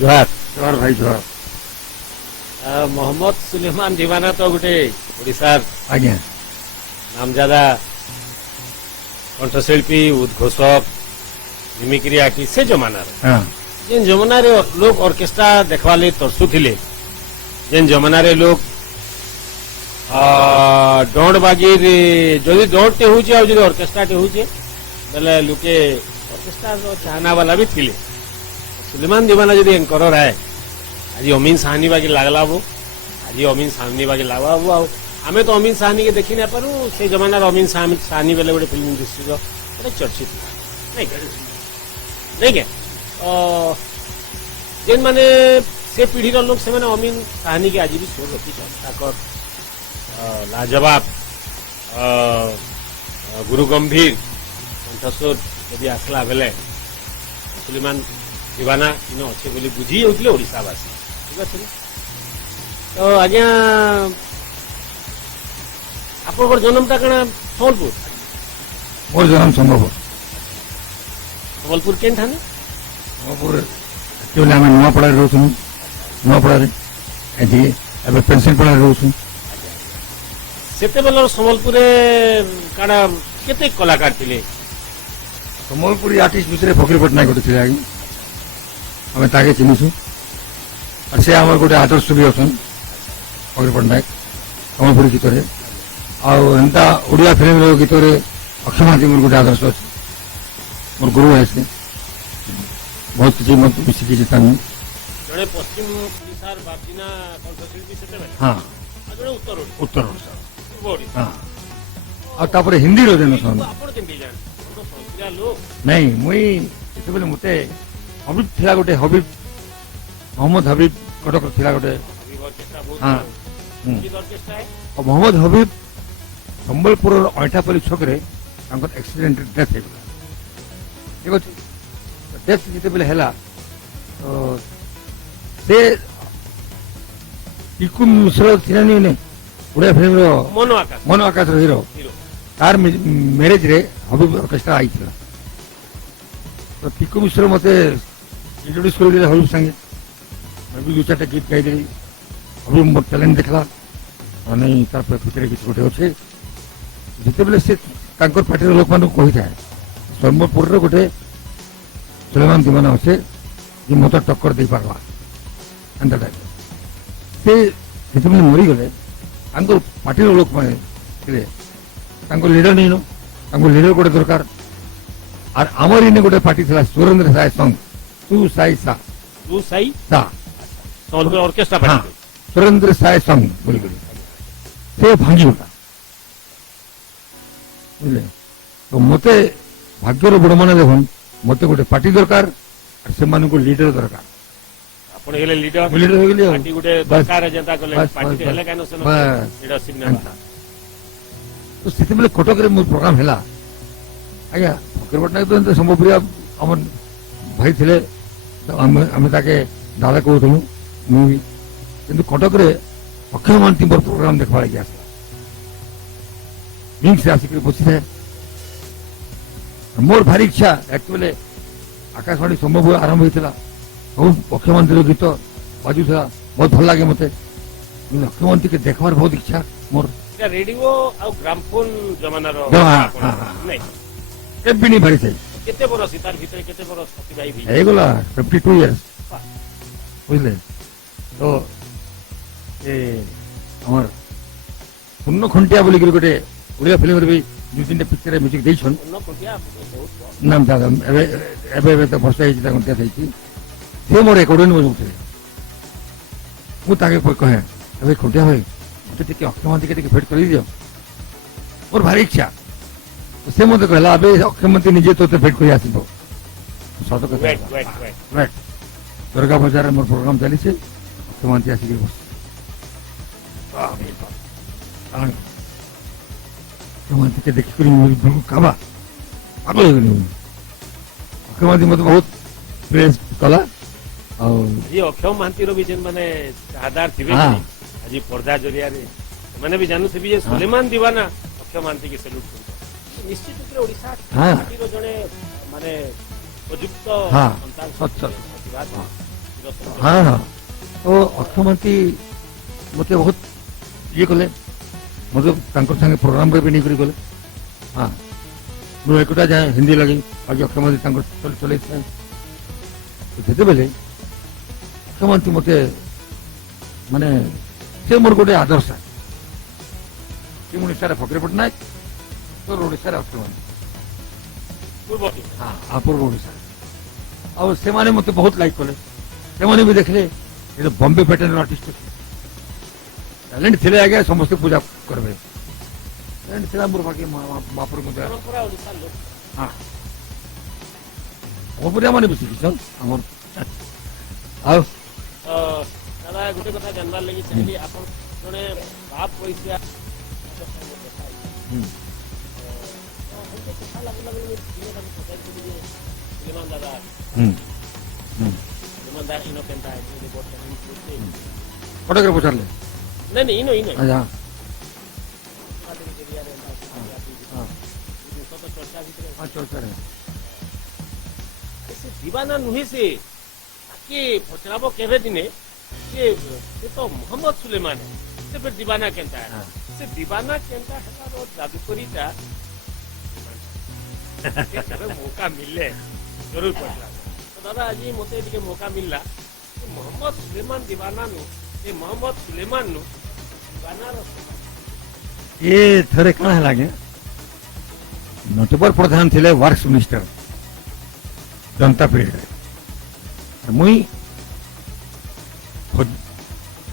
जोहार जोहार भाई जोहार। मोहम्मद सुलेमान दीवाना तो गोटे ओडिशार आज्ञा नामजादा कंठशिल्पी उद्घोषक मिमिक्री आर्टिस्ट से जमानार हाँ जेन जमानारे लोग ऑर्केस्ट्रा देखवा ले तरसुथिले जेन जमानारे लोग डोंड बाजीर जदि डोंडटे होचे आ जदि ऑर्केस्ट्राटे होचे बेले लोके ऑर्केस्ट्रा चाहना वाला भी थिले सुलेमान दीवाना जदि एंकर है आज अमीन साहनी बाकी लागला वो आज अमीन साहनी बाकी लागवा वो आमे तो अमीन साहनी के देखी ना पारू से जमानार अमीन साहनी बेले गोटे फिल्म इंडस्ट्री गोटे चर्चित नहीं नहीं के जेन माने से पीढ़ीर लोग से माने अमीन साहनी के आज भी शोर रखी लाजवाब गुरु गंभीर कंठस्वर यदि आसला बेले सुलेमान दीवाना इन अच्छे बोली बुझी होते ओडावासी ठीक अच्छे तो आज्ञा आप जन्मटा कण सम्बलपुर मोर जन्म सम्भवपुर सम्बलपुर केन ठाने सम्भवपुर एक्चुअली आम नुआपड़ा रोचु नुआपड़ा पेंशनपड़ा रोचु सेते बेलर सम्बलपुर काड़ा केते कलाकार थिले सम्बलपुरी आर्टिस्ट भितर फकीर पट्टनायक गोटे थे आगे आम ताके चिन्हु और से आम गोटे आदर्श भी अच्छा फकीर पट्टनायक सम्बलपुरी गीत आंता ओडिया फिल्म गीत अक्षय महांती मोर गोटे आदर्श अच्छे मोर गुरु है से बहुत किसी मत मिसिकी जड़े पश्चिम ओडिशार बापजिना कंठशिल्पी सेते बेले हाँ जड़े उत्तर उत्तर ओडिशा पूर्व ओडिशा हाँ और हिंदी रो देन सन आपण केमती जान तो संस्कृत लोग नहीं मुई सेते मते हबीब थिला गोटे हबीब मोहम्मद हबीब कटक थिला गोटे अभी ऑर्केस्ट्रा बहुत हाँ संगीत ऑर्केस्ट्रा है और मोहम्मद हबीब संबलपुर अईठापल्ली छकरे एक्सीडेंट डेथ हो ठीक अच्छे डेथ जिते बेले है तो से टिकू मिश्र थी ओडिया फिल्म मन आकाश हिरो हीरो तार मैरेज रे हबीब ऑर्केस्ट्रा आई थी तो टिकू मिश्र मते इंट्रोड्यूस कर दिले हबीब संगे हबीब दो चार गीत गाई हबीब मोर टैलेंट देखला नहीं तार भितर गीत गोटे अच्छे जिते बेले से पार्टी लोक मान कही था सम्बलपुर गोटे सुलेमान दीवाना अच्छे जी मत टक्कर दे पार्ला एंता टाइप से जिते बेले मरीगले पार्टी लोक मैंने लीडर नहीं लीडर गोटे दरकार और आमर इन गोटे पार्टी था सुरेंद्र साय संघ तू साई सा सम्बलपुर ऑर्केस्ट्रा हाँ पार्टी सुरेंद्र साय संघ बोली से भांगीगला बुझे तो मते भाग्यर बड़ मान देखन मत गोटे पार्टी दरकार से लीडर दरकार आपण हेले लीडर लीडर हो गली पार्टी गुटे दरकार है जनता को बस, पार्टी बस, हेले कानो से बस। लीडरशिप ने तो से बेले कटक रे मोर प्रोग्राम हैला आज्ञा फकीर पट्टनायक तो सम्भवपुरी आम भाई थे आम ताके दादा कहूँ मुझे कि कटक रे अक्षय महांती मोर प्रोग्राम देखा लगे आसला विंग से आसिक बसी था मोर भारी इच्छा एक्चुअली आकाशवाणी सम्भव आरंभ होता बहुत अक्षय महांती गीत बाजुला बहुत भल लगे मत अक्षय महांती के देखबार बहुत इच्छा मोर रेडियो आ ग्रामफोन जमाना रो हाँ, हाँ, नहीं केबी नहीं भारी थे केते बरस तार भीतर केते बरस अतिबाई भी ହେଇଗଲା 52 years ବୁଝିଲେ ତ ଏ ଆମର ପୂର୍ଣ୍ଣ ଖଣ୍ଟିଆ ବୋଲିକିରି ଗୋଟେ ଓଡ଼ିଆ ଫିଲ୍ମରେ ବି ଦୁଇ ତିନିଟା ପିକ୍ଚରରେ ମ୍ୟୁଜିକ୍ ଦେଇଛନ୍ न कोटिया बहुत ନାମ ଦାଦା ଏବେ ଏବେ ଏବେ ତ ବର୍ଷା ହେଇଛି ତା ଖଣ୍ଟିଆ ଦେଇଛି ସେ ମୋର ରେକର୍ଡିଂ ବଜାଉଥିଲେ ମୁଁ ତାକେ କହେ ଏବେ ଖଣ୍ଟିଆ ଭାଇ ମତେ ଟିକେ ଅକ୍ଷୟ ମହାନ୍ତିକେ ଟିକେ ଭେଟ କରିଦିଅ ମୋର ଭାରି ଇଚ୍ଛା से मत कहला अबे अक्षय महांती निजे तो भेट कर आसब सत वेट राइट दुर्गा बाजार मोर प्रोग्राम चली अक्षय महांती आसिक बस अक्षय महांती के देखिक काबा पागल हो गली अक्षय महांती मत बहुत प्रेस कला जी अक्षय महांती रो भी जेन माने चाहदार थिबे हाँ। आज पर्दा जरिया रे माने भी जानू थिबे जे सुलेमान दीवाना अक्षय महांती के सैल्यूट करतो निश्चित रूप से ओडिशा हाँ। पार्टी रो जने माने उपयुक्त हाँ। संतान सच, सच। प्रतिभा हाँ हाँ तो अक्षय महांती मत बहुत ये कले मतलब संगे प्रोग्राम भी नहीं करी गले हाँ मुझे एकटा जाए हिंदी लगी आज अक्षय महांती चल से बेले अक्षय महांती मत माने से मोर गोटे आदर्श कि उड़ीसा फकीर पट्टनायक तो ओडिशा अक्षय महांती हाँ पूर्व ओडिशा और से माने मत बहुत लाइक कले से भी देखले ये तो बॉम्बे पैटर्न आर्टिस्ट टैलेंट थे आगे समस्त पूजा करबे टैलेंट थिला मोर बाकी महापुर को हाँ ओपुरिया माने बेसी किसन हमर आउ दादा गोटे कथा जानबार लगी चाहिए आपण जने बाप पैसा दादा इनो केनता कटक पचारे नहीं इनो इनो अच्छा चर्चा दीवाना नुहे से के पचराबो केवे दिने से तो मोहम्मद सुलेमान है से फिर दीवाना केनता है से दीवाना केनता है तो जादूकरीटा मौका मिले जरूर पचरा तो दादा आज मते टिके मौका मिलला मोहम्मद सुलेमान दीवाना नु ए मोहम्मद सुलेमान नु दीवाना ये थरे कण है लागे नटवर प्रधान थिले वर्क्स मिनिस्टर जनता पीरियड मुई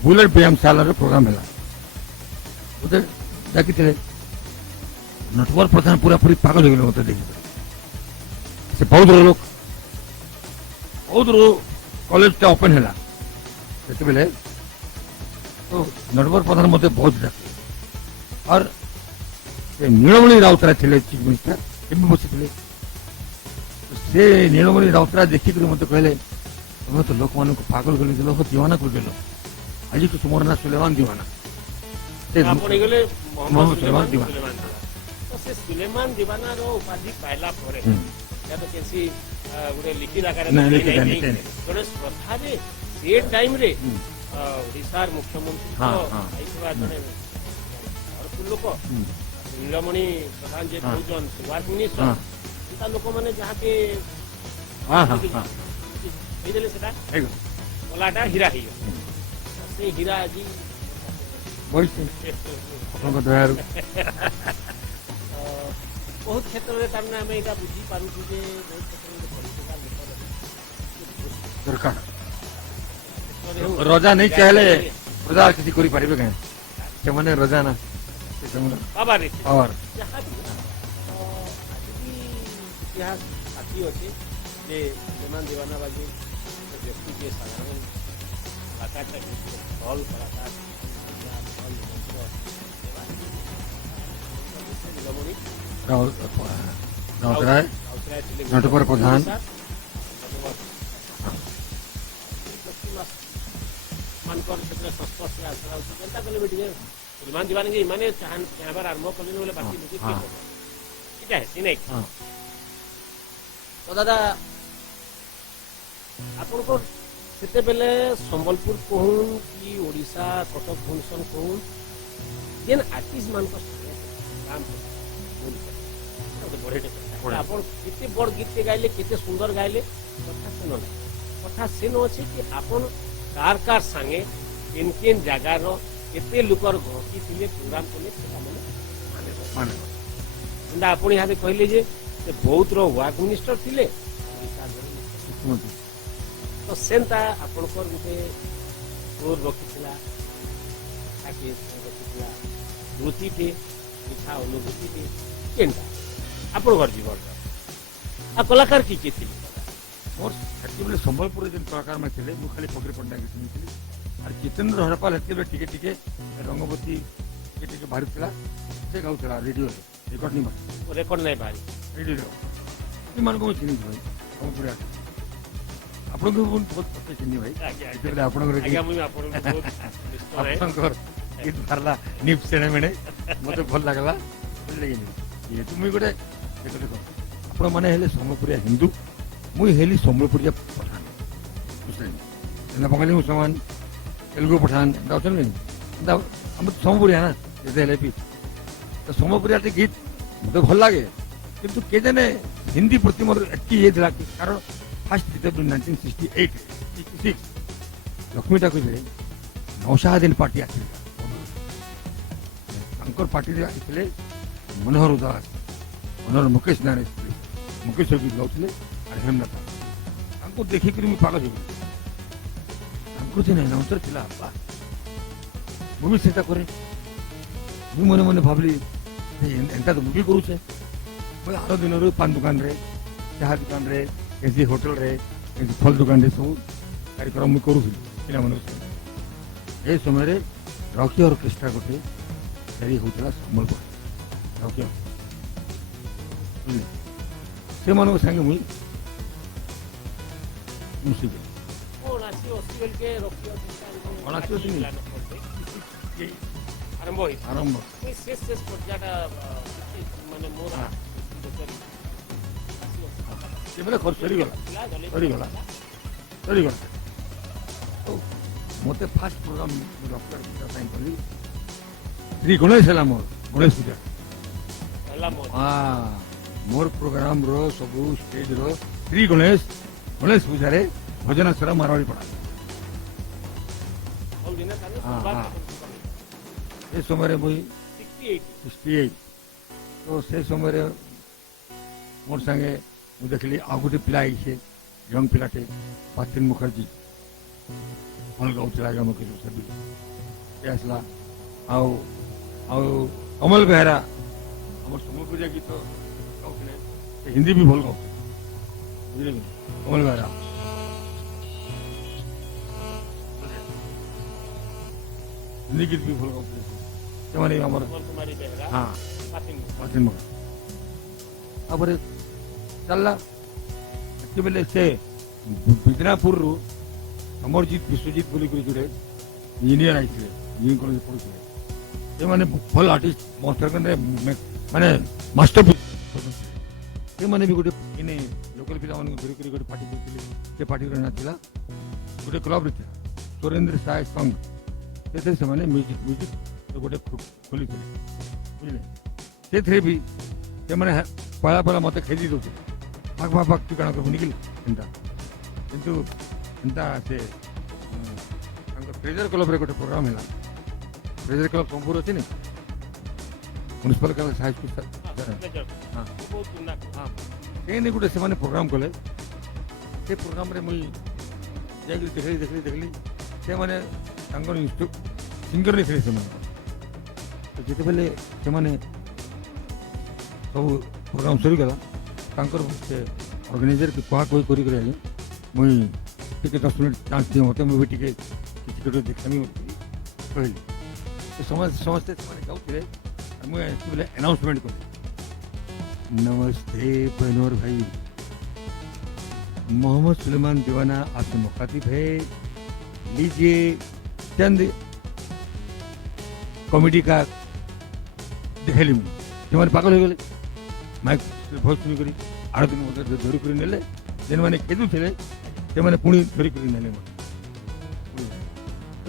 बुलेट व्यायामशाला प्रोग्राम है उधर जाकी थे नटवर प्रधान पूरा पूरी पागल हो गए मत देखिए से बहुत लोग कॉलेज टा ओपन है से बेले तो नटवर प्रधान मत बहुत डाके और नीलमणि राउतराय थे चीफ मिनिस्टर एम बसी से नीलमणि राउतराय देखिक मत कहले तुम तो लोक मान पागल कर लोक दीवाना कर दिल आज तो तुम ना सुलेमान दीवाना मोहम्मद सुलेमान दीवाना तो से सुलेमान दीवाना रो उपाधि पाइला परे या तो कैसी गुडे लिखित आकार नहीं जने श्रद्धा रे से टाइम रे ओडिसा मुख्यमंत्री तो आइसवा जने और लोक नीलमणि प्रधान जे कहजन सुभाष मिनिस्टर ता लोक माने जहां के हां हां हां देले सेटा ओलाटा हीरा ही से हीरा जी आपको दयारू बहुत क्षेत्र में तारने हमें इटा बुझी पारू जे बहुत क्षेत्र में सरकार रोजा नहीं चाहले रोजा किसी कोरी पारिबे कहे से माने रोजा ना बाबा रे और जहां भी इतिहास साथी होते जे जमान दीवाना बाजी व्यक्ति के साधारण कलाकार तक हॉल कलाकार राउतराय नटवर प्रधान मानकर क्षेत्र संस्पर्श से आसरा जनता कले बेटिए सुलेमान दीवाना के माने चाहबार आरंभ कले बोले बाकी लोग ठीक है सिने तो दादा आपन को सेते बेले संबलपुर कहून कि ओडिशा कटक भुवनेश्वर कहून जेन आर्टिस्ट मान को काम बोल आपन कितने बड़ गीत गाइले कितने सुंदर गाइले कथा सेनो कथा सेनो अछि कि आपन कार संगे किन किन जगह रो केते लुकर घोकी थिले प्रोग्राम कोले सेटा माने अंदा आपण यहाँ कहले जे बहुत रो वाक मिनिस्टर थिले तो सेंता आपण को गुटे जोर रखिथिला ताकि रखिथिला रुचि थे इच्छा अनुभूति थे केनता आपण घर जीवन आ कलाकार की थिले मोर एक्चुअली संबलपुर जन कलाकार में थे मु खाली फकीर पट्टनायक सुनी और जितेंद्र हरपाल हेते टिके टिके रंगवती टिके टिके बाहर थिला से गाउथला रेडियो रिकॉर्ड नहीं रेकॉर्ड नहीं भाई रेडियो मान को चिन्ह भाई संबलपुर आपण को बहुत पते चिन्ह भाई इतले आपण को आज्ञा मुई आपण को बहुत आपण को गीत भरला निप सेणे मेणे मते भल लागला बुझले ये तुम गोटे देखो आपण माने हेले संबलपुरिया हिंदू मुई हेली संबलपुरिया पठान बुझले बंगाली मुसलमान तेलुगु पठान एंता अच्छा नहीं हम सम्बरिया ना जैसे हेले भी तो सम्बरिया गीत मत भल लगे किंतु के जाने हिंदी प्रति मोर एति ये दिला कि कारण फर्स्ट जेतेबेले 1968 66 लक्ष्मी ठाकुर नौशादीन पार्टी आसिले तांकर पार्टी रे आसिले मनोहर उदास मनोहर मुकेश नारायण मुकेश भी लौटले और हेमलता तांको देखि कर मी पागल हो तांको जे अनाउंसर थिला बा मुवी सेटा करे मुझे मने मने भावली एंता तो मुवी करू छे भाई आरो दिन रे पान दुकान रे चाहा दुकान रे एसी होटल रे एसी फल दुकान रे सब कार्यक्रम मु करू पिला मन ए समय रे रॉकी ऑर्केस्ट्रा गोटे तैयारी होतला संबलपुर रॉकी से मानो संगे मुई मुसी ओनासी ओसीएल के रॉकी ऑर्केस्ट्रा ओनासी ओसीएल आरंभ होई आरंभ शेष शेष पर्यायटा माने मोर केबले खर्च सरी गला तो मते फास्ट प्रोग्राम डॉक्टर साइन करली श्री गणेश है मोर गणेश पूजा हाँ मोर प्रोग्राम रो सब स्टेज रो श्री गणेश पूजा रे भजन सरा मारवाड़ी पड़ा ए समय रे मुई 68 तो से समय रे मोर संगे मु देखली आ गोटे पिला आइछे यंग पिलाटे पाथिन मुखर्जी भल गाउथला गम के सब आसला आउ आउ कमल बेहरा हमर सम्बलपुरिया गीत गाउथले हिंदी भी भल गाउ बुझले कमल बेहरा हिंदी गीत भी भल गाउथले सेमाने हमर कुमारी बेहरा हां पाथिन मुख अबरे चलला केबले से बिजनापुर रु अमरजीत विश्वजीत बोली कोई जुड़े इंजीनियर आइथिले इंजीनियरिंग कॉलेज पढुଥିଲେ से माने फल आर्टिस्ट मास्टर कने माने मास्टरपीस से माने भी गोटे इने लोकल पिला माने धरि करी गोटे पार्टी करथिले से पार्टी रहना थिला गोटे क्लब रे सुरेंद्र साय संघ से माने म्यूजिक तो गोटे खोली थे बुझले से थे भी से माने पहला मते खेदी दो भाग भाग भाग तू कणा को निकल एंता किंतु एंता से प्रेजर क्लब रे गोटे प्रोग्राम हैला प्रेजर क्लब संपूर्ण अछि ने म्युनिसिपल कॉलेज हाई स्कूल हां बहुत सुंदर हां एने गोटे से माने प्रोग्राम कोले से प्रोग्राम रे मुई जाई देखली से माने तांगर सिंगर ने से माने तो जेते बेले से माने सब प्रोग्राम सरी गला तांकर से ऑर्गेनाइजर के कहा कोई करी करे मुई टिके 10 मिनट चांस दियो मते मुई टिके टिके देखमी कहली तो समझते माने जाउथिले मुई बोले अनाउंसमेंट कर नमस्ते बनोर भाई मोहम्मद सुलेमान दीवाना आपसे मुखातिब है लीजिए चंद कॉमेडी का दिखेली मुई तुम्हारे पागल हो गले माइक भोज सुनी करी 8 दिन मते धरी करी नेले जेन माने केदु थिले से माने पुणी धरी करी नेले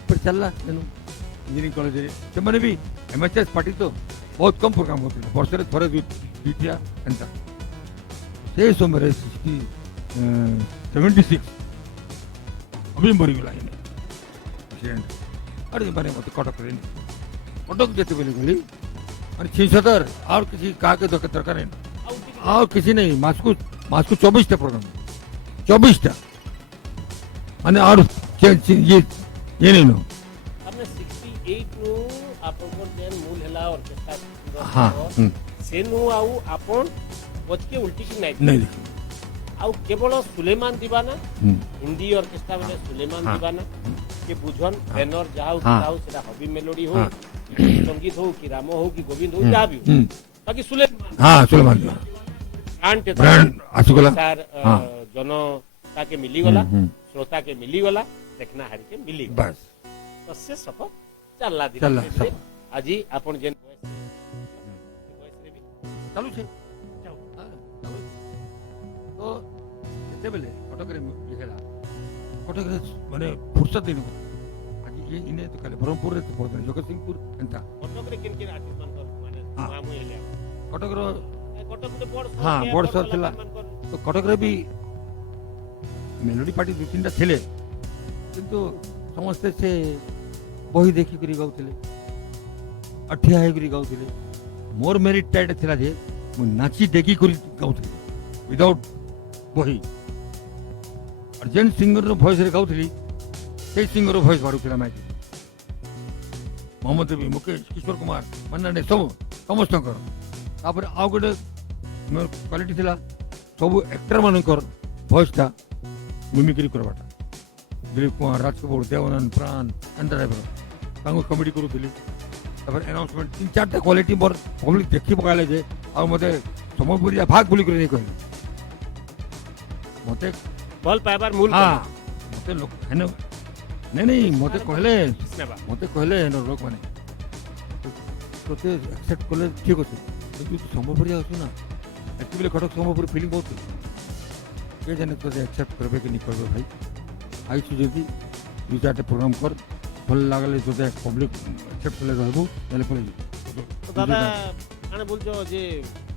पर चलला जेनु इंजीनियरिंग कॉलेज से माने भी एमएचएस पार्टी तो बहुत कम प्रोग्राम होते वर्ष रे थोड़े दिया एंता से समय 76 अभी मरी गला एक्सीडेंट अरे माने मते कटक जेते बेले गली और 76 और किसी का के दरकार है और किसी नहीं मास को 24 टा प्रोग्राम 24 टा माने और ये नहीं नो हमने 68 नु आपन को जेन मूल हला ऑर्केस्ट्रा हां से नु आउ आपन बच के उल्टी की नहीं आउ केवल सुलेमान दीवाना हिंदी ऑर्केस्ट्रा में सुलेमान दीवाना के बुझन बैनर जाऊ ताऊ सेटा हबी मेलोडी हो संगीत हो कि राम हो कि गोविंद हो जा भी बाकी सुलेमान हां सुलेमान ब्रांड आसुगला सर जनता के मिली गला श्रोता के मिली गला देखना हारी के मिली बस बस से सफर चलला दिन आजी आपण जेन वॉइस रे भी चालू छे तो केते बेले कटक रे लिखेला कटक माने फुर्सत दिन आज ये इने तो काले ब्रह्मपुर रे पड़ते जगतसिंहपुर एंता कटक रे किन किन आर्टिस्ट मान माने हाँ। मामू एले कटक रो कटक रे बड़ हाँ, बड़ शहर थिला। तो कटक रे भी मेलोडी पार्टी दु तीन टा थिले किंतु समस्त से बही देखि करी गाउथिले अठिया हे करी गाउथिले मोर मेरिट टाइट थिला जे मु नाची डेगी करी गाउथिले विदाउट बही और जेन सिंगर रो वॉइस रे गाउथिली से सिंगर रो voice बारुथिला mic Mohammad Rafi Mukesh Kishore Kumar Manna day सब समस्त कर तापर आउ गोटे मोर क्वालिटी थिला सब एक्टर मानकर वॉइस था मिमिक्री करवाटा दिलीप कुमार राजकपूर देवानंद प्राण एंता टाइप तांको कॉमेडी करूथिली तापर अनाउंसमेंट तीन चारटा क्वालिटी मोर पब्लिक देखि पकाले जे आ मते समयपुरिया भाग बोली करे नहीं कहले मते बल पाइबार मूल हाँ मते लोक हेन नहीं मते कहले हेन लोक माने तोते एक्सेप्ट कले ठीक अछि किंतु तू समयपुरिया अछि ना एक्चुअली कटक समयपुर फीलिंग बहुत के जाने तोते एक्सेप्ट करबे कि नहीं करबे भाई आई छु जदी दु चारटे प्रोग्राम कर भल लागले तोते पब्लिक एक्सेप्ट कले रहबो तले पळे तो दादा आने बोलजो जे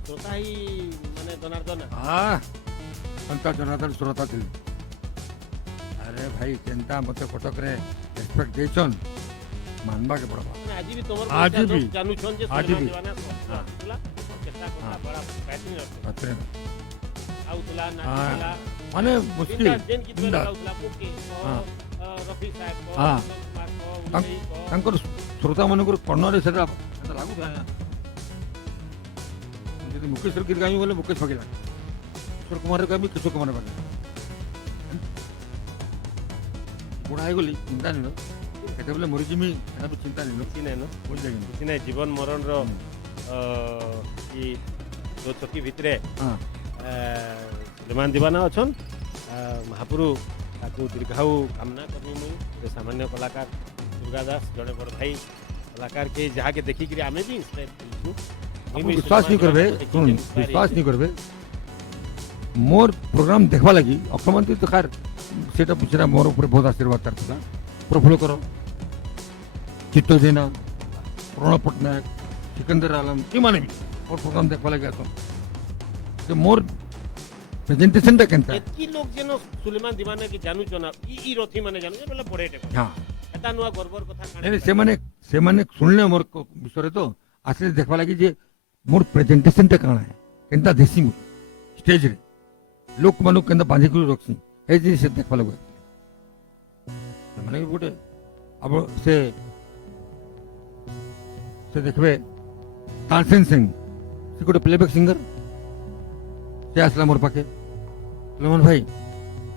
श्रोता ही माने जनार्दन हां अंता जनार्दन श्रोता थिल अरे भाई चिंता मते कटक रे एक्सपेक्ट देछन मानबा के पड़बा आज भी तोमर आज भी जानू छन जे आज भी दीवाना होला केता कोता बड़ा पैकिंग रहते अत्रे आउतला हाँ। नाचला माने मुश्किल जेन की जिंदा। आउतला मुके हाँ। रफी साहब को हाँ। कुमार को तां- विजय को तांकर श्रोता मानकर कर्णरे सेटा लागू था यदि मुकेश रे गीत गाई बोले मुकेश फकीला किशोर कुमार रे गाई किशोर कुमार बागे बुढ़ा है गली चिंता नहीं केते बेले मरि जिमी एना भी चिंता नहीं किसी ने नो बुझ जागी किसी ने जीवन मरण रो ई दो चकी भितरे हां सुलेमान दीवाना अछन महापुरु ताकू दीर्घायु कामना करनी मुई जे सामान्य कलाकार दुर्गा दास जड़े बड़ भाई कलाकार के जहाँ के देखी करी आमे भी इंस्पायर छु आप विश्वास नहीं करबे सुन विश्वास नहीं करबे मोर प्रोग्राम देखबा लगी अक्षमंत्री तो खार सेटा पुछरा मोर ऊपर बहुत आशीर्वाद करता प्रफुल्ल करो चित्तो जेना प्रणव पटनायक सिकंदर आलम ये माने भी और प्रोग्राम देखबा लगी आसो जे मोर प्रेजेंटेशन टा केनता एतकी लोग जेनो सुलेमान दीवाना के जानू चना ई रथी माने जानू जे बेला पड़े टे हां एता नुआ गर्वर कथा नहीं से माने सुनले मोर विषय तो आसे देखबा लगी जे मोर प्रेजेंटेशन टा काना है केनता देसी मु स्टेज रे लोक मानु केनता बांधी कर रखसी ए जी से देखबा लगे माने गोटे अब से देखबे तानसेन सिंह से गोटे प्लेबैक सिंगर से आसला मोर पाके सुलेमान भाई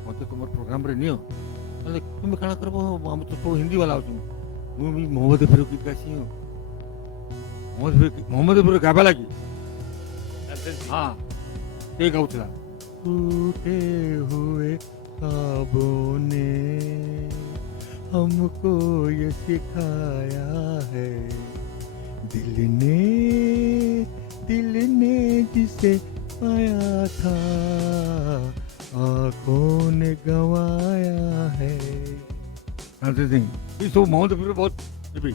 मते तुमर प्रोग्राम रे नियो अरे तुम काना करबो हम तो हिंदी वाला छु मु भी मोहम्मद फिर गीत गासी हूं मोहम्मद फिर गाबा लगी हां ते गाउतला टूटे हुए ख्वाबों ने हमको ये सिखाया है दिल ने जिसे पाया था आंखों ने गवाया है तानसेन सिंह ये सब मोहम्मद फिर बहुत भी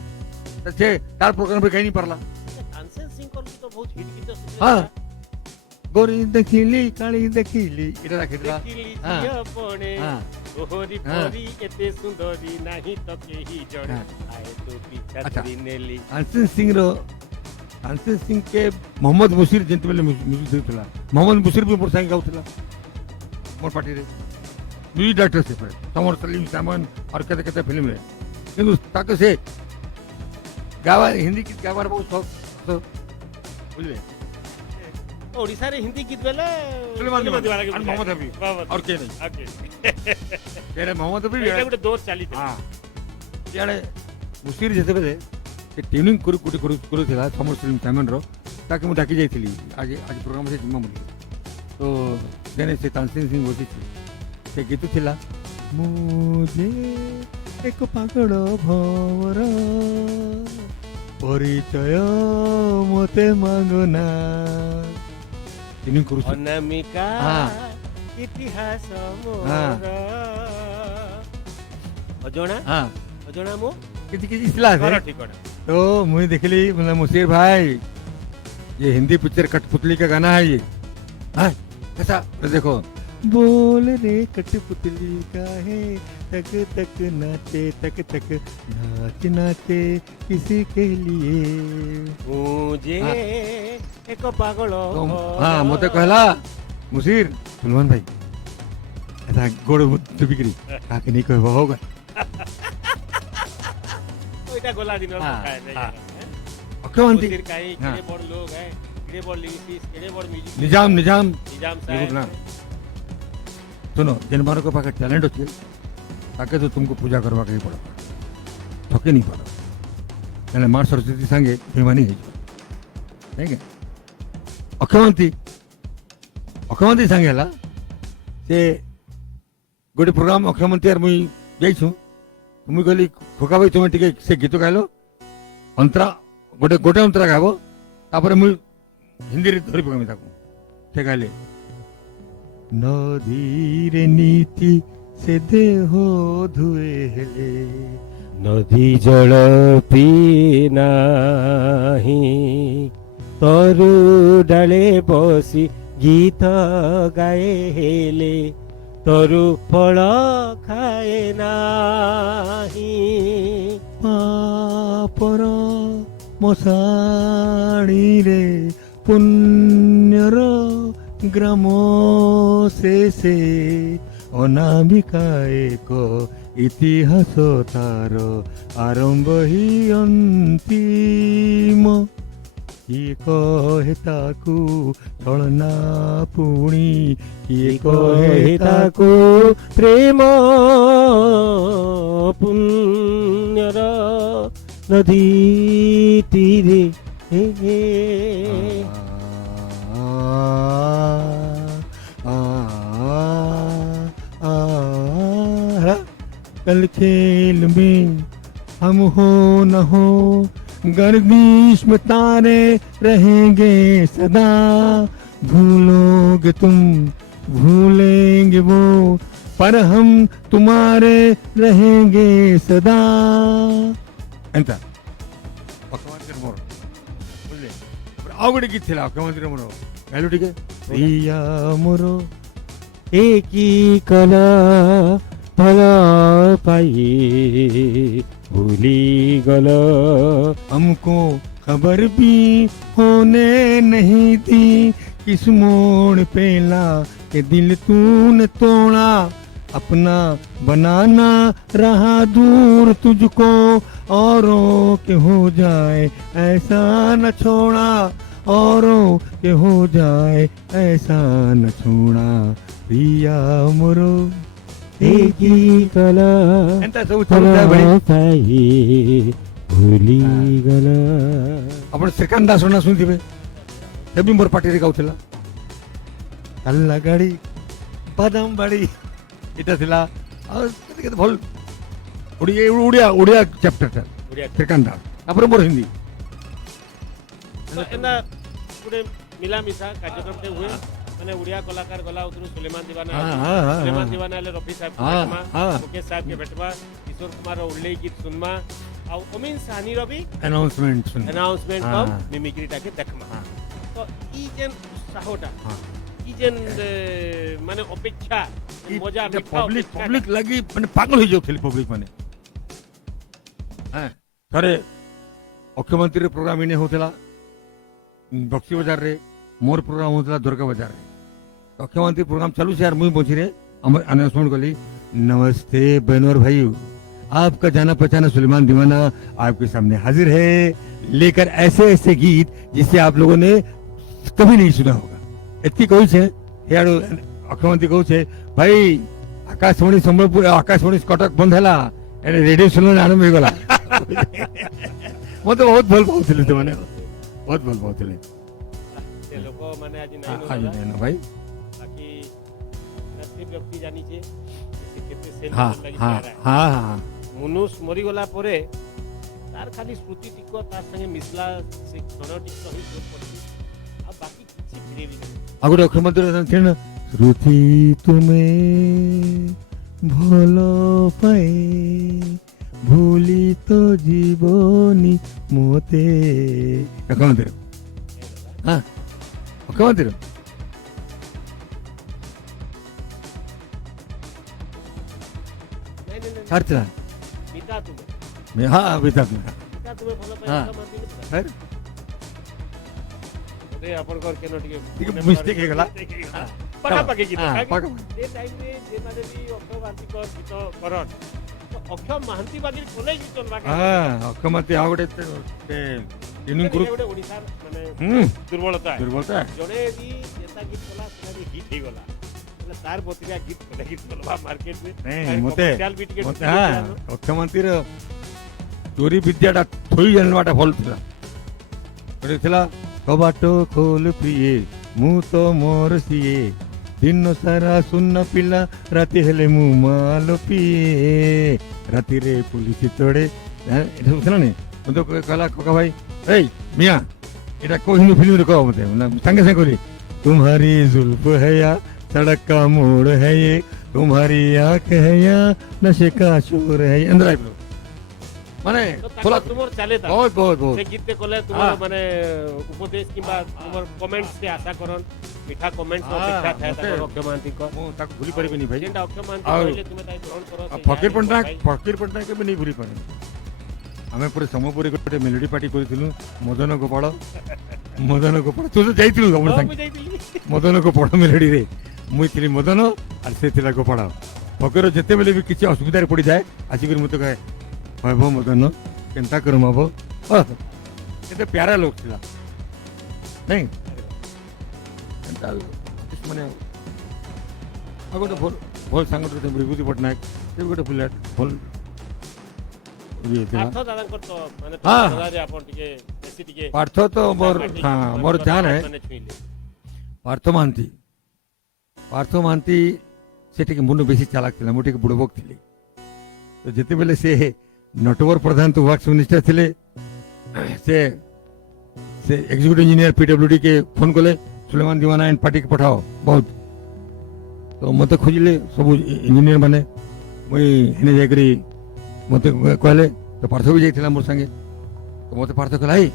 अच्छे तार प्रोग्राम पे कहीं नहीं पड़ला तानसेन सिंह को तो बहुत हिट गीत सुने हाँ गोरी देखिली काली देखिली इटा राखिला देखिली हाँ। झिया पणे हाँ ओहरी हाँ। परी एते सुंदरी नाही तो केही जणे हाँ। आए तो पीछा अच्छा। तरी नेली तानसेन सिंह के मोहम्मद मुशीर जेंते बेले म्यूजिक देउतला मोहम्मद मुशीर भी मोर संग गाउतला मोर पार्टी रे म्यूजिक डायरेक्टर से पर समर सलीम सामन और केते केते फिल्म रे किंतु ताके से गावा हिंदी गीत गावार बहुत शौक बुझले ओडिसा रे हिंदी गीत बेले सुलेमान दीवाना के और मोहम्मद हबीब वाह, वाह। और के नहीं ओके तेरे मोहम्मद हबीब एटा गुटे दोस्त चाली हाँ यारे मुसीर जेतेबेले से ट्यूनिंग करूला समर फिल्म साइमन रो ताकि मुझे डाकी जाइली आज आज प्रोग्राम से जिम्मा मुझे तो देने से तानसेन सिंह बसी से गीत थिला मुझे एक पागल भवर परिचय मते मांगना ट्यूनिंग करू अनामिका हाँ। इतिहास मोर हाँ। ଅଜଣା हाँ ଅଜଣା ମୁଁ किसी किसी इस्तेलाह ଘର है ଠିକଣା तो मुझे देख ली मतलब मुसीर भाई ये हिंदी पिक्चर कठपुतली का गाना है ये हाँ कैसा तो देखो बोल रे कठपुतली का है तक तक नाचे तक तक नाच नाचे किसी के लिए ମୁଁ ଯେ ହଁ। ଏକ ପାଗଳ तो हाँ मते कहला मुसीर सुलमान भाई ऐसा गोड़ बिक्री काके नहीं कहबो होगा ওইটা গোলা দিনৰ ହଁ, କଥା है ହଁ। मुख्यमंत्री মুসির কাই हाँ। কেড়ে বড় লোক है কেড়ে বড় লিরিক্স কেড়ে বড় म्यूजिक निजाम निजाम निजाम बिल्कुल ना। साहब सुनो जिन मानो के पास टैलेंट होती है ताके तो तुमको पूजा करवा के ही पड़ा थके नहीं पड़ा मैंने माँ सरस्वती संगे बेमानी है ठीक है मुख्यमंत्री मुख्यमंत्री संगे हला से गोटे प्रोग्राम मुख्यमंत्री यार मुई जाइछु मुई कहली खोका भाई तुम्हें टिके से गीत गाइलो अंतरा गोटे गोटे अंतरा गाबो तापर मुई हिंदी रे धरि पकामी ताको से गाइले नदीर नीति से देह धुए हेले নদী জল পিনাহি তরু ডালে বসি গীত গায়ে হেলে তরু ফল খায়ে নাহি ପାପର ମଶାଣିରେ ପୁଣ୍ୟର ଗ୍ରାମ ଶେଷେ ଅନାମିକା ଏକ ଇତିହାସ ତାର ଆରମ୍ଭ ହିଁ ଅନ୍ତିମ କିଏ କହେ ତାକୁ ଛଳନା ପୁଣି କିଏ କହେ ତାକୁ প্রেম পুণ্যর নদী তীরে হে হে। कल खेल में हम हो न हो गर्दिश में तारे रहेंगे सदा भूलोगे तुम भूलेंगे वो पर हम तुम्हारे रहेंगे सदा ಎಂತ ಮುಖ್ಯಮಂತ್ರಿ ಮೋರು ಬುঝলে ଆଉ ଗୋଟେ ଗୀତ ଥିଲା ମୁଖ୍ୟମନ୍ତ୍ରୀ ମୋର ଗାଇଲୁ ଟିକେ ପ୍ରିୟା ମୋର একই কলা ফল পাই ভুলি গল हमको खबर भी होने नहीं दी किस मोड़ पे ला के दिल तूने तोड़ा अपना बनाना रहा दूर तुझको औरों के हो जाए ऐसा न छोड़ा औरों के हो जाए ऐसा न छोड़ा प्रिया मोरो একই কলা ಎಂತ सब ফল चलता है भाई পাই ভুলি গল ଆପଣ ଶ୍ରୀକାନ୍ତ ଦାସ ନା ଶୁଣିଥିବେ ସେ ବି ମୋର ପାଟିରେ ଗାଉଥିଲା କାଲା ଗାଡ଼ି ବାଦାମ ବାଡ଼ି ଏଇଟା ଥିଲା ଆଉ କେତେ କେତେ ଭଲ ଓଡ଼ିଆ ଓଡ଼ିଆ ଓଡ଼ିଆ ଚାପ୍ଟରଟା ଓଡ଼ିଆ ଶ୍ରୀକାନ୍ତ ଦାସ ତାପରେ ମୋର ହିନ୍ଦୀ ଏନ୍ତା ଗୋଟେ ମିଳାମିଶା କାର୍ଯ୍ୟକ୍ରମଟେ ହୁଏ ମାନେ ଓଡ଼ିଆ କଳାକାର ଗଲା ଉତରୁ ସୁଲେମାନ ଦିୱାନା ସୁଲେମାନ ଦିୱାନା ହେଲେ ରଫି ସାହେବ ମୁକେଶ ସାହେବ କେ ଭେଟବା କିଶୋର କୁମାର ଉଲ୍ଲେଇ ଗୀତ ଶୁନମା ଆଉ ଅମିନ ସାହାନୀର ବି ଆନାଉନ୍ସମେଣ୍ଟ ଶୁଣି ଆନାଉନ୍ସମେଣ୍ଟ ହଁ, କମ୍ ହଁ। ମିମିକ୍ରିଟାକେ ଦେଖମା ହଁ। ତ ଇ ଯେନ୍ ଉତ୍ସାହଟା ହଁ। ଇ ଯେନ୍ ମାନେ ଅପେକ୍ଷା ମଜା ମିଠା ପବ୍ଲିକ ଅପେକ୍ଷାଟା ପବ୍ଲିକ ଲାଗି ମାନେ ପାଗଳ ହେଇଯାଉଥିଲେ ପବ୍ଲିକ ମାନେ ଥରେ ମୁଖ୍ୟମନ୍ତ୍ରୀର ପ୍ରୋଗ୍ରାମ ଇନେ ହଉଥିଲା ବକ୍ସି ବଜାରରେ मोर प्रोग्राम होता दुर्गा बाजार में मुख्यमंत्री प्रोग्राम चालू से यार मुझे पहुंची रहे अनाउंसमेंट करी नमस्ते बहनों और भाइयों आपका जाना पहचाना सुलेमान दीवाना आपके सामने हाजिर है लेकर ऐसे ऐसे गीत जिसे आप लोगों ने कभी नहीं सुना होगा इतनी कहू छे यार मुख्यमंत्री कहू छे भाई आकाशवाणी संबलपुर आकाशवाणी कटक बंद है रेडियो सुनने आरंभ हो गला मत बहुत भल पाउथिले तो माने बहुत भल पाउथिले ସେ ଲୋକ ମାନେ ଆଜି आज ନାଇଁ नहीं ना भाई ବାକି ସେ ବ୍ୟକ୍ତି ଜାଣିଛେ ସେ କେତେ ସେଲ୍ हाँ ଲାଗି हाँ ପାରା हाँ हाँ ମନୁଷ ମରିଗଲା ପରେ ତାର ଖାଲି ସ୍ମୃତି ଟିକ ତାର ସାଙ୍ଗେ ମିଶଲା ସେ କ୍ଷଣ ଟିକ ହିଁ ଜୋର ପଡୁଛି ଆଉ ବାକି କିଛି ଫେରେବି ନାହିଁ अगर मुख्यमंत्री थे ना श्रुति तुम्हें ଭଲ ପାଏ ଭୁଲି ତ ଯିବନି ମୋତେ ଅକ୍ଷମନ୍ଦିର ହଁ ଅକ୍ଷମନ୍ଦିର ନାଇଁ ନାଇଁ ନାଇଁ ଛାଡ଼ିଥିଲା ପିତା ତୁମେ ହଁ ବିତା ପିତା ତୁମେ ଭଲ ପାଇ ହଁ। ବୋଧେ ଆପଣଙ୍କର କେନ ଟିକେ ଟିକେ mistake ହେଇଗଲା। ପାଖାପାଖି ଗୀତ ହଁ, କାହିଁକି ପାଖାପାଖି। ସେ ଟାଇମରେ ଯେମାନେ ବି ଅକ୍ଷୟ ମହାନ୍ତିଙ୍କ ଗୀତ କରନ୍ ତ ଅକ୍ଷୟ ମହାନ୍ତି ବାଗିର କଲେ ଗୀତ ଅକ୍ଷମନ୍ତି ଆଉ ଗୋଟେ ଟ୍ରେନିଂ କରୁ ଗୋଟେ ଓଡ଼ିଶାର ମାନେ ହୁଁ ଦୁର୍ବଳତା ଦୁର୍ବଳତା ଜଣେ ବି ଯେନ୍ତା ଗୀତ କଲା ସେଟା ବି ହିଟ୍ ହେଇଗଲା ହେଲେ ତାର ବତିକା ଗୀତ କଲେ ଗୀତ କଲା ମାର୍କେଟରେ ନାଇଁ ମତେ ବି ଟିକେ ମତେ ହଁ ଅକ୍ଷମନ୍ତୀର ଚୋରି ବିଦ୍ୟାଟା ଥୋଇ ଜାଣିବାଟା ଭଲ ଥିଲା ଗୋଟେ ଥିଲା କବାଟ ଖୋଲ ପ୍ରିଏ ମୁଁ ତ ମୋର ସିଏ ଦିନ ସାରା ଶୂନ ପିଲା ରାତି ହେଲେ ମୁଁ ମାଲ ପିଏ ରାତିରେ ପୁଲିସ ତୋଡ଼େ ଏଟା ସବୁ ଥିଲା ନି ମତେ କହିଲା କକା ଭାଇ ଏଇ ମିଆଁ এটা কোন হিন্দু ফিল্ম কহ মতে সঙ্গে সঙ্গে করি तुम्हारी जुल्फ है या सड़क का मोड़ है ये तुम्हारी आंख है या नशे का शोर है ये अंदर आई ब्रो মানে थोड़ा तुमर चले था बहुत बहुत बहुत से गीत कले तुमर माने उपदेश किबा तुमर कमेंट्स से आशा करन मीठा कमेंट्स अपेक्षा था तमर अक्षय महांती को ମୁଁ ତାକୁ ଭୁଲି ପାରିବିନି ଭାଇ जेंटा अक्षय महांती ଆଉ कहले तुमे ताई ग्रहण करो ଫକୀର ପଟ୍ଟନାୟକ ବି ନେଇ ଭୁଲି ପାରିନି ଆମେ ପୁରା ସମ୍ବଲପୁରୀ ଗୋଟେ ମେଲୋଡି ପାର୍ଟି କରିଥିଲୁ ମଦନ ଗୋପାଳ ତୁ ତ ଯାଇଥିଲୁ ଆମର ସାଙ୍ଗେ ମଦନ ଗୋପାଳ ମେଲୋଡିରେ ମୁଇଁ ଥିଲି ମଦନ ଆଉ ସେ ଥିଲା ଗୋପାଳ ଫକୀର ଯେତେବେଳେ ବି କିଛି ଅସୁବିଧାରେ ପଡ଼ିଯାଏ ଆସିକରି ମୋତେ କହେ କହିବ ମଦନ କେନ୍ତା କରୁ ମାବ କେତେ ପ୍ୟାରା ଲୋକ ଥିଲା ନାଇଁ ଏନ୍ତା ମାନେ ଆଉ ଗୋଟେ ଭଲ ସାଙ୍ଗଟେ ବିଭୂତି ପଟ୍ଟନାୟକ ସେ ବି ଗୋଟେ ଭଲ ଇଏ ଥିଲା ପାର୍ଥ ଦାଦାଙ୍କର ତ ମାନେ ହଁ। ଦାଦାରେ ଆପଣ ଟିକେ ବେଶୀ ଟିକେ ପାର୍ଥ ତ ମୋର ଜାନ ହେ ମାନେ ଛୁଇଁଲେ ପାର୍ଥ ମହାନ୍ତି ସେ ଟିକେ ମୁଣ୍ଡ ବେଶୀ ଚାଲାକ ଥିଲା ମୁଁ ଟିକେ ବୁଡ଼ବକ ଥିଲି ତ ଯେତେବେଳେ ସେ ନଟବର ପ୍ରଧାନ ତ ୱାର୍କସ ମିନିଷ୍ଟର ଥିଲେ ସେ ଏକ୍ଜିକ୍ୟୁଟିଭ ଇଞ୍ଜିନିୟର ପିଡବ୍ଲ୍ୟୁଡି के फोन कले सुलेमान दीवाना एंड पार्टी के पठाओ बहुत तो मत खोजिले सब इंजीनियर माने मुई हेने जाकरी मते कहले तो पार्थ भी जाइथिला मोर संगे तो मते पार्थ कहला हे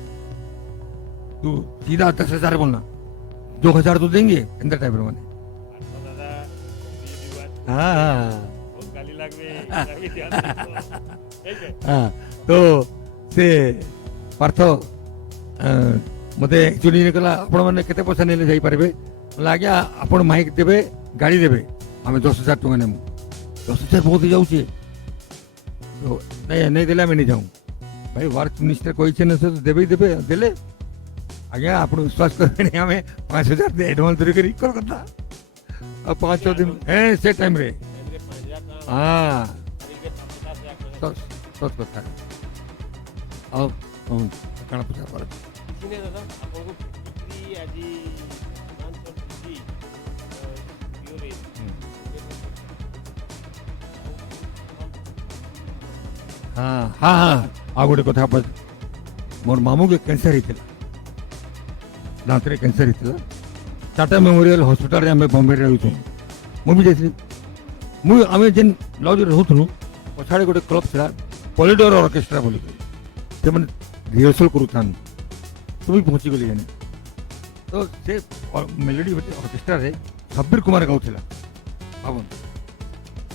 तू सीधा 10,000 बोलना 2,000 तो देंगे अंदर टाइप माने ପାର୍ଥ ଦାଦା ବିବାଦ हाँ ବହୁତ ଗାଲି ଲାଗବେ ठीक है हाँ तो से पार्थ मते एक्चुअली कहला आपण माने केते पैसा नेले जाई पारबे बोला आज्ञा आपण माइक देबे गाड़ी देबे आमे 10,000 टका नेमु 10,000 बहुत जाऊ छे तो नहीं देला मैं नहीं जाऊं भाई वर्क मिनिस्टर कोई छे न से देबे देबे देले आज्ञा आपण विश्वास करबे नहीं हमें 5,000 दे एडवांस दे करी कर कथा अब 5 दिन है से टाइम रे ଏମିରେ 5,000 ଟଙ୍କା हां ଟିକେ 50 से 1,000 तो सच कथा ଆଉ କାଣା ପୂଜା କର କିଛି ନାହିଁ ଦାଦା ଆପଣଙ୍କୁ ବିକ୍ରି ଆଜି ମାଂସ ବିକ୍ରି ଭିଡ଼ିଓରେ ହଁ ହଁ ହଁ ଆଉ ଗୋଟେ କଥା ମୋର ମାମୁଁକେ କ୍ୟାନ୍ସର ହେଇଥିଲା ଦାନ୍ତରେ କ୍ୟାନ୍ସର ହେଇଥିଲା ଟାଟା ମେମୋରିଆଲ ହସ୍ପିଟାଲରେ ଆମେ ବମ୍ବେରେ ରହୁଛୁ ମୁଁ ବି ଯାଇଥିଲି ଆମେ ଯେନ୍ ଲଜ୍ରେ ରହୁଥିଲୁ ପଛାଡ଼େ ଗୋଟେ କ୍ଲବ୍ ଥିଲା ପଲିଡର ଅର୍କେଷ୍ଟ୍ରା ବୋଲିକରି ସେମାନେ ରିହର୍ସଲ୍ କରୁଥାନ୍ତି ତୁ ବି ପହଞ୍ଚିଗଲି ଜାଣି ତ ସେ ମେଲୋଡି ଅର୍କେଷ୍ଟ୍ରାରେ ସବୀର କୁମାର ଗାଉଥିଲା ଭାବନ୍ତୁ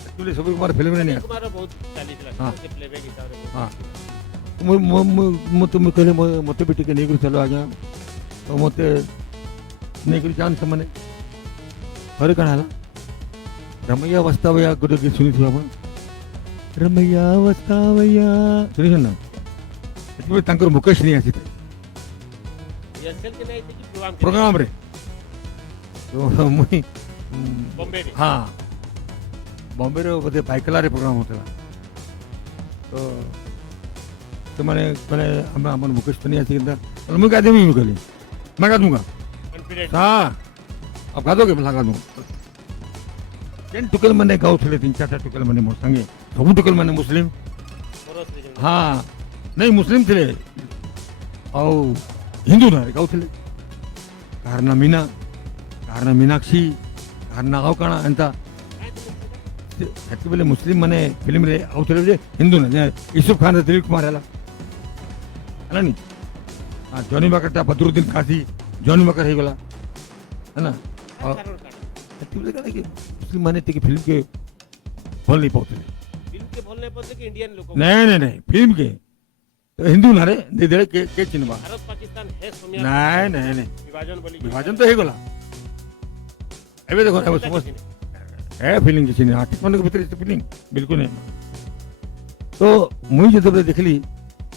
ଆକ୍ଚୁଆଲି ସବୀର କୁମାର ଫିଲ୍ମରେ ନିଆ କୁମାର ବହୁତ ଚାଲିଥିଲା ହଁ। ସେ ପ୍ଲେବ୍ୟାକ୍ ହିସାବରେ ହଁ ମୁଁ କହିଲେ ମୋତେ ବି ଟିକେ ନେଇକରି ଚାଲ ଆଜ୍ଞା ତ ମୋତେ ନେଇକରି ଯାଆନ୍ ସେମାନେ ଥରେ କାଣା ହେଲା ରମैया ବସ୍ତାବୟା ଗୋଟେ ଗୀତ ଶୁଣିଥିବ ଆପଣ ରମैया ବସ୍ତାବୟା ଶୁଣିଛନ୍ ନା ସେତେବେଳେ ତାଙ୍କର ମୁକେଶ ନେଇ ଆସିଥିଲେ ରିହର୍ସଲ୍ के नहीं थी कि ପ୍ରୋଗ୍ରାମରେ ତ ମୁଇଁ बॉम्बे में ହଁ ବମ୍ବେର ବୋଧେ ବାଇକଲାରେ ପ୍ରୋଗ୍ରାମ ହେଉଥିଲା ତ ସେମାନେ କହିଲେ ଆମେ ଆମର ମୁକେଶ ତ ନେଇ ଆସିକିନା ମୁଁ ଗାଧେବି ମୁଁ କହିଲି मैं गा दूंगा कॉन्फिडेंट हाँ अब गा दोगे भला गा दूंगा जेन टुकल मैंने गाउଥିଲେ 3-4टा टुकल मैंने मोर संगे सब टुकल मैंने मुस्लिम कोरस रीजन हाँ नहीं मुस्लिम थे ଆଉ ହିନ୍ଦୁ ନାଁରେ ଗାଉଥିଲେ କାହାର ନା ମୀନା କାହାର ନା ମୀନାକ୍ଷୀ କାହାର ନା ଆଉ କାଣା ଏନ୍ତା ସେତିକି ବେଲେ ମୁସଲିମ ମାନେ ଫିଲ୍ମରେ ଆଉଥିଲେ ଯେ ହିନ୍ଦୁ ନା ୟୁସୁଫ ଖାନ ଦିଲ୍ଲୀପ କୁମାର ହେଲାନି ଜନି ବାକରଟା ବଦରୁଦ୍ଦିନ କାଜି ଜନି ବାକର ହେଇଗଲା ହେଲା କାରଣ କାରଣ ସେତିକି ବେଲେ କାଣା କି ମୁସଲିମ ମାନେ ଟିକେ ଫିଲ୍ମ କେ ଭଲ नहीं पाउଥିଲେ फिल्म के भल नहीं पड़ते कि इंडियन लोग नहीं फिल्म के तो हिंदू ना रे दे दे के चिन्हवा भारत पाकिस्तान है सोमिया नहीं विभाजन बोली विभाजन तो ହେଇଗଲା ଏବେ ଦେଖो ଏବେ ସମସ୍ତେ है फीलिंग किसी ने आर्टिस्ट मन के भीतर फीलिंग बिल्कुल नहीं तो मुझे जब देखली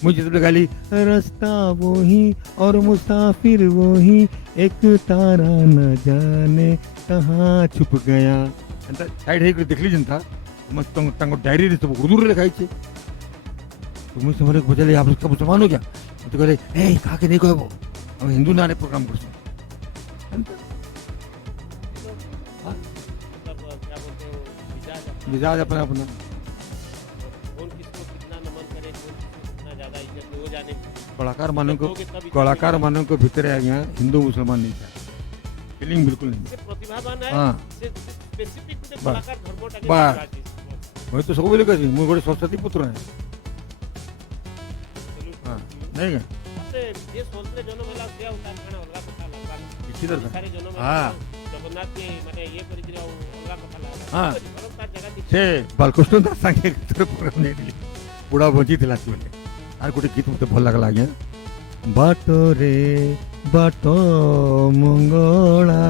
मुझे जब गाली रास्ता वही और मुसाफिर वही एक तारा न जाने कहाँ छुप गया ಅಂತ ಸೈಡ್ ಹೇಗೆ देखली जनता मस्त तंग डायरी रे सब उर्दू रे लिखाई छे तो मुझे समझ पचले आप उसका मुसलमान हो गया तो कहले ए का के नहीं कहबो हम हिंदू नारे प्रोग्राम करछो मतलब क्या बोलते हो मिजाज अपना अपना कौन किसको कितना नमन करे कौन किसको कितना ज्यादा इज्जत दे, वो जाने कलाकार मानों को भीतर आ गया हिंदू मुसलमान नहीं था फीलिंग बिल्कुल नहीं से प्रतिभावान है हाँ से स्पेसिफिक से बा- कलाकार धर्मटा बा- के मैं तो सब बोले कही मुझे बड़े सरस्वती पुत्र है हाँ नहीं क्या से जे सोचले जन्म होला से उतार खाना अलगा कथा लागबा किसी तरह सारे जन्म हाँ। जगन्नाथ के माने ये करि दिरा अलगा कथा लागबा हाँ। परम तार जगह दिख से बालकृष्ण दास संगे प्रोग्राम नहीं दिली बुढ़ा बची थिला बोले आर गोटे गीत मते भल लागला आज्ञा बाटो रे बाटो मंगला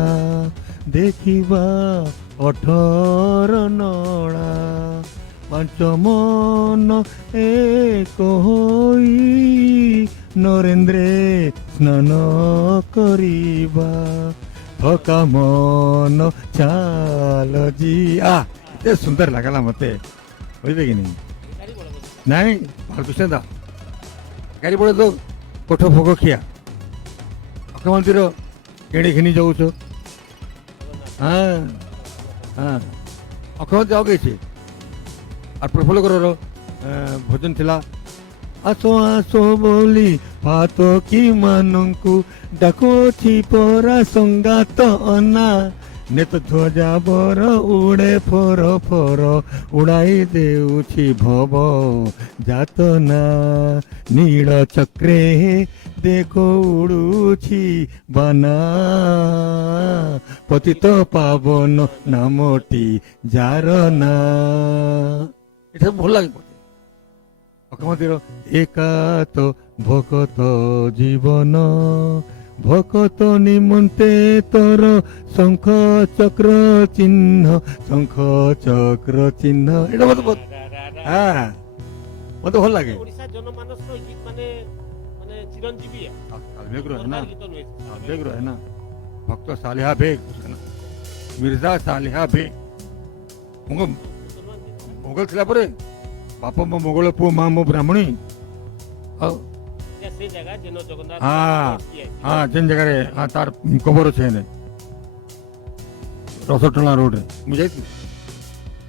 देखिबा 18 नड़ा पांच मन एक होई नरेंद्रे स्नान करिबा थका मन चाल जी एते सुंदर लागला मते बुझले कि नहीं गाड़ी बड़ बड़ नहीं बालकृष्ण दा गाड़ी पड़े तो कोठ भोग खिया अख मंदिर केड़ी घिनी जाऊछ हाँ हाँ अख मंदिर जाओ गई আর প্রফুল্ল করর ভোজন ଥିଲା আসো আসো বলি পাতকি ମାନଙ୍କୁ ডাকছি পরা সঙ্গাত অনা নেত ধ্বজা বর উড়ে ফর ফর উড়াই দেউছি ভব যাতনা নীল চক্রে দেখো উড়ুছি বানা পতিত পাবন নামটি যার না এটা ভাল লাগে মতে অকমতির একাত ভকত জীবন ভকত নিমন্তে তোর শঙ্খ চক্র চিহ্ন শঙ্খ চক্র চিহ্ন এটা মতো হ্যাঁ মতো ভাল লাগে ओडिसा जनमानस रो गीत माने माने चिरंजीवी है बेग्रो है ना गीत नुहे बेग्रो है ना भक्त सालिहा बेग उसका नाम मिर्जा सालिहा बेग मोगल थिला परे बापा मो मोगल पुओ मां मो ब्राह्मणी ଆଉ से जगह जेनो जगन्नाथ हाँ किए हाँ जेन जगह रे हाँ तार कबर छे ने रसटला रोड रे मु जाइती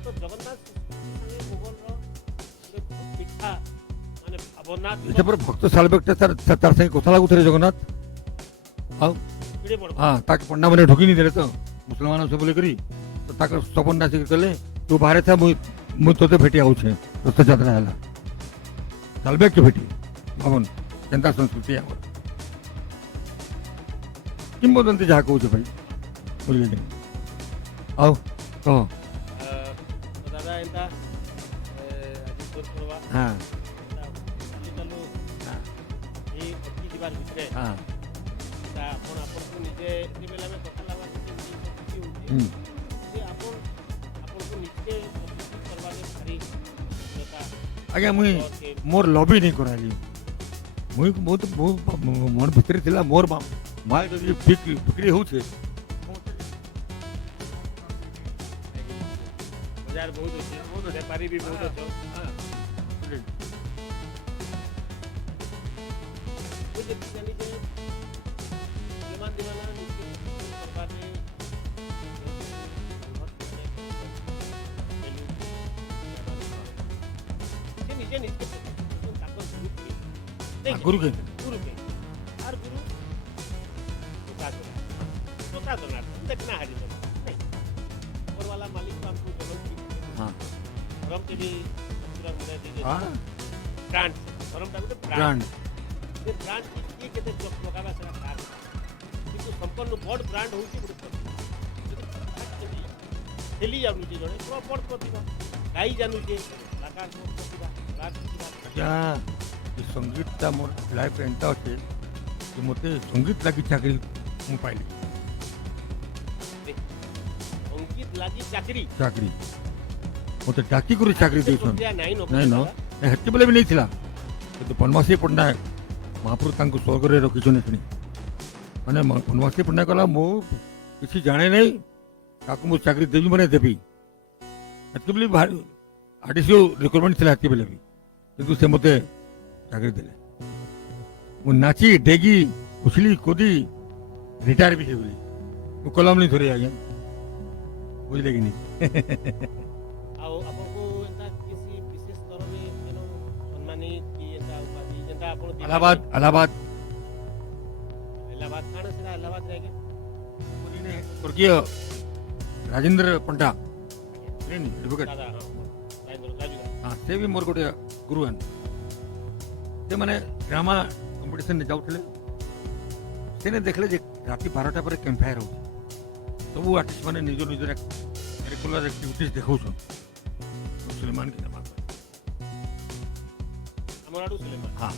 तो जगन्नाथ संगे मोगल रो पिठा माने भावनात्मक एते पर भक्त सालबेगटा तार तार संगे कथा लागु थे जगन्नाथ ଆଉ पीड़े बड़ हाँ ताके पंडा माने ढोकी नहीं देले तो मुसलमान से बोले करी तो ताके सपन से कहले तू बाहर था मु तोते भेटी आउ छे रथ यात्रा हला सालबेग के भेटी भवन जनता संस्कृति है किंबदंती जहाँ कहूँ भाई बुझे कि आओ कह दादा एंता आज तोर करवा हाँ चालू चालू ये अटकी जीवार भितरे हाँ ता आपण आपण को निजे जे बेला में कथा लागा कि खुशी होती हम्म, से आपण आपण को निजे प्रस्तुत करवा के भारी जता आज्ञा मुई और के मोर लॉबी नहीं कराली मुई बहुत मोर भितर थिला मोर माय जदि बिक्री होउछे बाजार बहुत अच्छे व्यापारी भी बहुत अच्छे वो जब जानी जे ईमान दीवाना निश्चित करवा दे से निजे निजे ताकत गुरु के गुरु के और गुरु तो का दोना देखना हारी नहीं और वाला मालिक को हमको बोलो हाँ धर्म के भी पूरा मुझे दीजिए हाँ ब्रांड धर्म टा गुटे ब्रांड ब्रांड से ब्रांड की केते चमकावा सेरा ब्रांड किंतु संपूर्ण बड़ ब्रांड होउची गुटे खेली जानुची जणे पूरा बड़ प्रतिभा गाई जानुची कलाकार को प्रतिभा कलाकार प्रतिभा अच्छा ये संगीतटा मोर लाइफ एंता अच्छे कि मते संगीत लगी चाकरी मु पाइली संगीत लागी चाकरी मते डाकी करी चाकरी देछन नहीं नहीं न हेति बेले भी नहीं थिला କିନ୍ତୁ ବନବାସୀ ପଟ୍ଟନାୟକ ମହାପ୍ରଭୁ ତାଙ୍କୁ ସ୍ୱର୍ଗରେ ରଖିଛନ୍ତି ଶୁଣି ମାନେ ବନବାସୀ ପଟ୍ଟନାୟକ କହିଲା ମୁଁ କିଛି ଜାଣେ ନାହିଁ ତାକୁ ମୁଁ ଚାକିରି ଦେବି ମାନେ ଦେବି ହେତିକି ବୋଲି ଆର୍ଟିସି ରିକ୍ରୁଟମେଣ୍ଟ ଥିଲା ହେତିକି ବେଲେ ବି କିନ୍ତୁ ସେ ମୋତେ ଚାକିରି ଦେଲେ ମୁଁ ନାଚି ଡେଗି ଉଛଲି କୋଦି ରିଟାୟାର ବି ହେଇଗଲି ମୁଁ କଲମ नहीं ଧରି ଆଜ୍ଞା ବୁଝିଲେ କି ନି ଆଉ ଆପଣଙ୍କୁ ଏନ୍ତା କିଛି ବିଶେଷ ସ୍ତରରେ କେନ ସମ୍ମାନିତ କି ଏନ୍ତା ଉପାଧି ଯେନ୍ତା ଆପଣ इलाहाबाद इलाहाबाद କାଣା ସେଟା इलाहाबाद रे ଆଜ୍ଞା स्वर्गीय राजेंद्र पंडा एडवोकेट दादा हां राजेंद्र राजू हाँ से भी मोर गोटे गुरु हैं से माने ड्रामा कंपटीशन ने जाउथले से ने देखले जे राति 12टा पर कैंपफायर हो सब आर्टिस्ट माने निज निज करिकुलर एक्टिविटीज देखौछन सुलेमान के नाम हमर आडू सुलेमान हाँ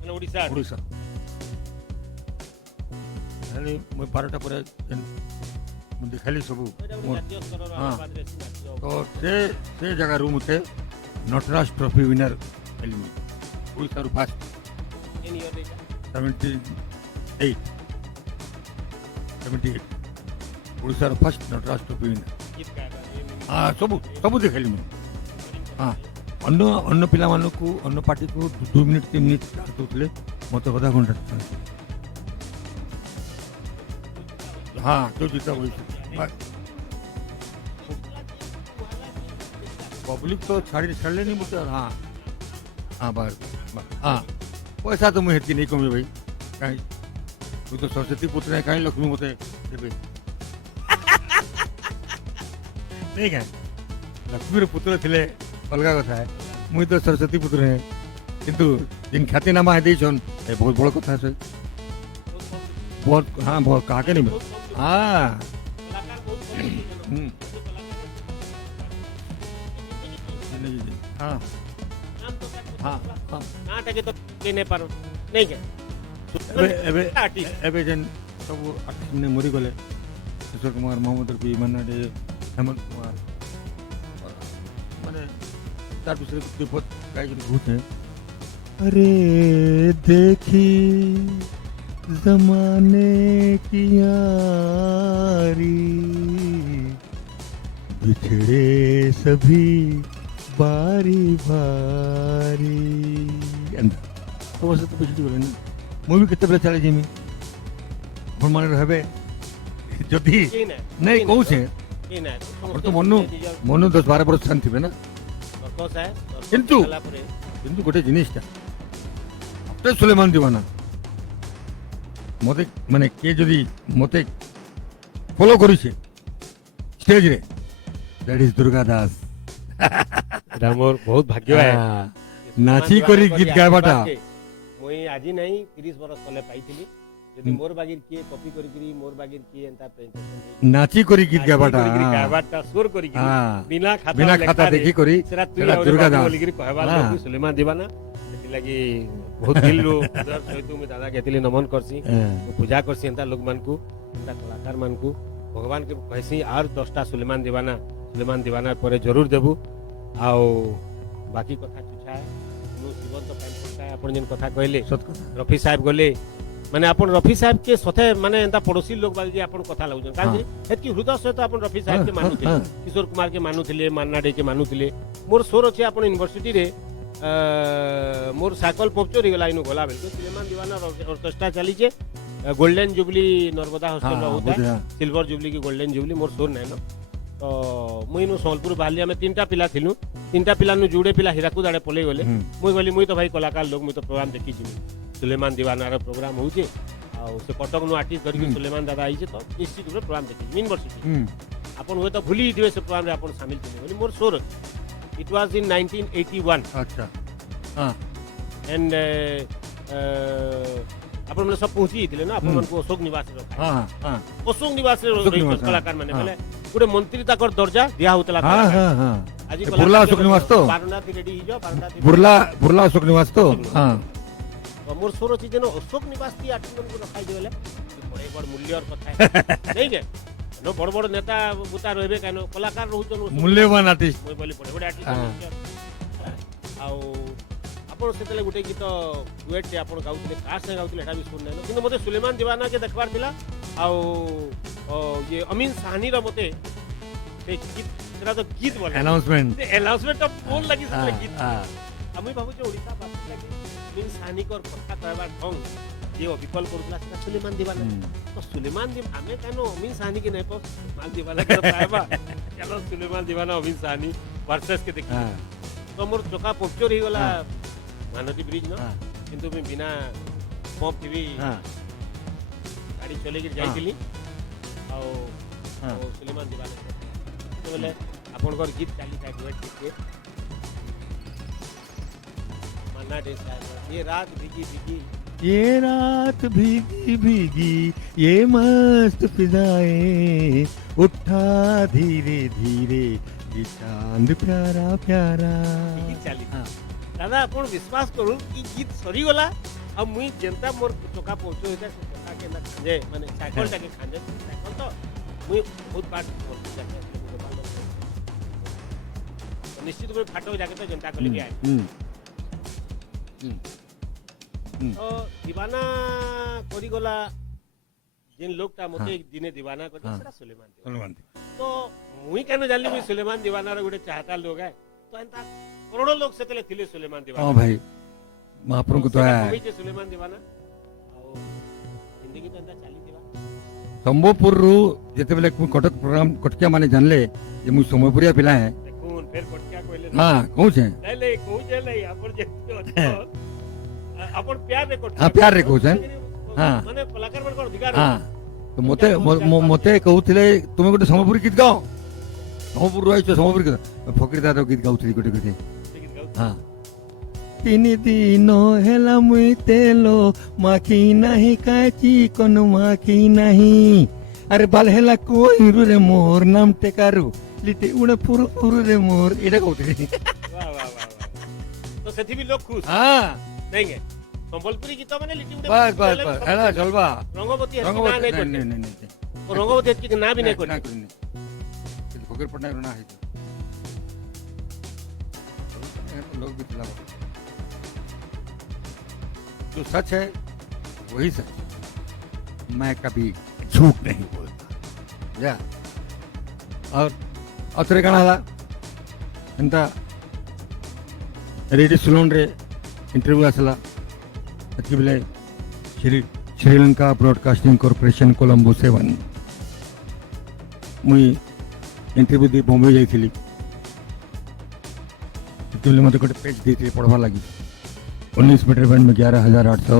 ମାନେ ଓଡ଼ିଶା ओडिशा हेले मैं 12टा पर ମୁଁ ଦେଖାଲି ସବୁ ଜାତୀୟ ସ୍ତରର ହଁ। ଇଲାହାବାଦରେ ନାଚିବ तो से जगह रूम थे नटराज ट्रॉफी विनर एलिमी ओडिशा रु फर्स्ट ଏନ୍ ଇୟର ଏଇଟା 78 ओडिशा रु फर्स्ट नटराज ट्रॉफी विनर ଗୀତ ଗାଇବା हाँ सब सब देखली मैं हाँ अन्य अन्य पिला मानकु अन्य पार्टी को 2 मिनिट 3 मिनिट दउतले मते आधा घंटा हाँ तो जीता वही पब्लिक तो छाड़ले नहीं मुझे हाँ हाँ बस हाँ पैसा तो मुझे हेती नहीं कमी भाई कहीं तू तो सरस्वती पुत्र है कहीं लक्ष्मी मते देबे नहीं क्या लक्ष्मी पुत्र थिले अलगा कथा है मुझे तो सरस्वती पुत्र है किंतु जिन ख्याति नामा है देछन ए बहुत बड़ कथा है बहुत हाँ बहुत कहा के नहीं हाँ କଳାକାର ବହୁତ କମ୍ हम्म, हाँ हाँ हाँ ନାଁଟାକେ ତ କେହି ନେଇ ପାରୁ ନାଇଁ କେ एबे आर्टिस्ट एबे जन सब आर्टिस्ट ने मरी गले किशोर कुमार मोहम्मद रफी मन्ना डे हेमंत कुमार माने तार दूसरे के बहुत गाय जन भूत है अरे देखी जमाने की यारी बिछड़े सभी बारी बारी तो वैसे तो बिछड़ी गले ना मुझे केते बेले चले जिमी अपन माने रहबे जदी କେହି नहीं कहू छे କେହି ନାହିଁ और तो मनु मनु 10-12 वर्ष शांति बे ना ସର୍କସ ଆଏ କିନ୍ତୁ ହେଲା ପରେ किंतु गोटे जिनिसटा अपने सुलेमान दीवाना मते माने के जदी मते फॉलो करी छे स्टेज रे दैट इज दुर्गा दास ଏଟା ମୋର ବହୁତ ଭାଗ୍ୟ नाची करी गीत गायबाटा ମୁଇଁ ଆଜି ନାହିଁ 30 ବର୍ଷ ତଳେ ପାଇଥିଲି ଯଦି ମୋର ବାଗିର କିଏ କପି କରିକିରି ମୋର ବାଗିର କିଏ ଏନ୍ତା ପ୍ରେଜେଣ୍ଟେସନ नाची करी गीत गायबाटा ଗାବାଟା ସୁର କରିକିରି हाँ। ବିନା बिना खाता ଲେଖାରେ देखी करी ସେଟା ତୁଇ ସେଟା ଆହୁରି ଦୁର୍ଗା ବାବୁ ଦାସ। ବୋଲିକିରି କହିବା ହଁ। ଲୋକ ସୁଲେମାନ ଦିବାନା ସେଥିଲାଗି ବହୁତ ଦିଲରୁ ହୃଦୟ ସହିତ ମୁଁ ଦାଦା କେତିଲି ନମନ କରସି ପୂଜା କରସି ଏନ୍ତା ଲୋକମାନଙ୍କୁ ଏନ୍ତା କଳାକାର ମାନଙ୍କୁ ଭଗବାନ କେ କହିସି ଆର 10ଟା ସୁଲେମାନ ଦିବାନା ପରେ ଜରୁର ଦେବୁ ଆଉ ବାକି କଥା ଚୁଛା ମୁଁ ଜୀବନ ତ ପାଇ ପଡତା ଆପଣ ଯେନ୍ କଥା କହିଲେ सत कथा रफी साहब गले माने अपन रफी साहब के सथे माने एंता पड़ोसी लोग बाजी अपन कथा लागुन काजे हेतकी हृदय सहित अपन रफी साहब के मानुथिले हाँ। किशोर कुमार के मानुथिले मान्ना डे के मानुथिले मोर सोर अछि अपन यूनिवर्सिटी रे मोर साइकिल पंक्चर गला इनु गला बेल सुलेमान दीवाना ऑर्केस्ट्रा चली छे गोल्डन जुबली नर्मदा हॉस्टल हाँ, होता बुझे, है हाँ। सिल्वर जुबली की गोल्डन जुबली मोर सोर नै न तो मुई नु सोलपुर बाहली हमें 3टा पिला थिलु 3टा पिला नु जुड़े पिला हीराकुद आड़े पले गले मुई बोली मुई तो भाई कलाकार लोग मुई तो प्रोग्राम देखी छी सुलेमान दीवानार प्रोग्राम होचे आ से कटक नु आर्टिस्ट धरिक सुलेमान दादा आइছে तो निश्चित रूप प्रोग्राम देखी यूनिवर्सिटी आ आपन हुए तो भूली दिवे से प्रोग्राम रे आपन शामिल थे बोली मोर शोर इट वाज इन 1981 अच्छा हाँ एंड आपन माने सब पहुंची थिले ना आपन मन को अशोक निवास रे रखा हाँ हाँ अशोक निवास रे अशोक निवास, हाँ। कलाकार माने हाँ। बोले गुटे मंत्री ताकर दर्जा दिया होतला हाँ हाँ हाँ आज बुर्ला अशोक निवास तो बारना थी रेडी हिजो बारना थी बुर्ला अशोक निवास तो हाँ मोर सोर अछि जेनो अशोक निवास थी आठ मन को रखाई देले बड़े बड़ मूल्य और कथा है नहीं के नो बड़ बड़ नेता बुता रहबे कानो कलाकार रहू मूल्यवान आर्टिस्ट মই बोली बड़े बड़े आर्टिस्ट आउ आपण सेतले गुटे गीत डुएट टे आपण गाउतले कार से गाउतले एटा भी सुन नै किंतु मते सुलेमान दीवाना के देखबार मिला आउ ये अमीन साहनी रा मते ते गीत तेरा तो गीत बोले अनाउंसमेंट अनाउंसमेंट ऑफ बोल लगी हाँ, से गीत हाँ। আমি ভাবু যে ওড়িশা বাসী লাগে মিন সানিকর কথা কহবার ঢং যে অবিকল করুলা সেটা সুলেমান দিবানা তো সুলেমান দিম আমি কেন মিন সানি के नहीं पर माल दिवाना के पाएबा चलो सुलेमान दिवाना अमीन सानी वर्सेस के देखी तो मोर चोका पोक्चर ही वाला मानती ब्रिज न किंतु मैं बिना पंप टीवी गाड़ी चले के जाइतिली और सुलेमान दिवाना तो बोले आपनकर गीत चाली था डुएट के मन्ना डे साहब ये रात भीगी भीगी ये रात भीगी भीगी ये मस्त फिजाएं उठा धीरे धीरे ये चांद प्यारा प्यारा गीत चाली दादा आपण विश्वास करू कि गीत सरी गला अब मुई जनता मोर चोका पहुंचो होता से चोका के ना खांजे माने साइकिल टाके खांजे साइकिल तो मुई बहुत बात बोल जाके निश्चित रूप से फाटो जाके तो जनता को लेके आए तो दीवाना करी गला जिन लोगटा मते दिने दीवाना कर सेटा सुलेमान तो मुई केन जानली मुई सुलेमान दीवाना रे गुटे चाहता लोग है तो एंता करोड़ों लोग सेतले थिले सुलेमान दीवाना हां भाई महाप्रभु को तो है सुलेमान दीवाना और जिंदगी तो एंता चाली दिवा संबोपुर रु जेते बेले कटक प्रोग्राम कटकिया माने जानले जे मुई समयपुरिया पिला है देखून फेर कटकिया कोइले हां कहू छे ले कहू जे ले अपन जे अपन प्यार रे कटकिया हां प्यार रे कहू छे हां माने कलाकार मन को अधिकार हां तो मते कहूथिले तुमे गोटे समयपुरी गीत गाओ समयपुर रही समयपुरी गीत फकीर दादा गीत गाउथली गोटे गोटे हां तीन दिन हेला मुई तेलो माखी नहीं काची कोन माखी नहीं अरे बाल हेला कोई रे मोर नाम टेकारू लिटे उड़े पुरु रे मोर एटा कहउथली वाह वाह वाह तो सेठी भी लोग खुश हां नहीं है संबलपुरी गीत माने लिटी उड़े बस हेला चलबा रंगवती है ना नहीं करते नहीं और रंगवती है कि ना भी नहीं करते फकीर पटनायक ना है लोग भी चला जो सच है वही सच मैं कभी झूठ नहीं बोलता या और अतरे कण हला एंता रेडियो सुलोन रे इंटरव्यू आसला अति बेले श्रीलंका ब्रॉडकास्टिंग कॉर्पोरेशन कोलंबो 7 मुई इंटरव्यू दे बॉम्बे जाइथिली अति मत गोटे पेज देती पढ़वा लगी 19 मीटर बैंड में 11,800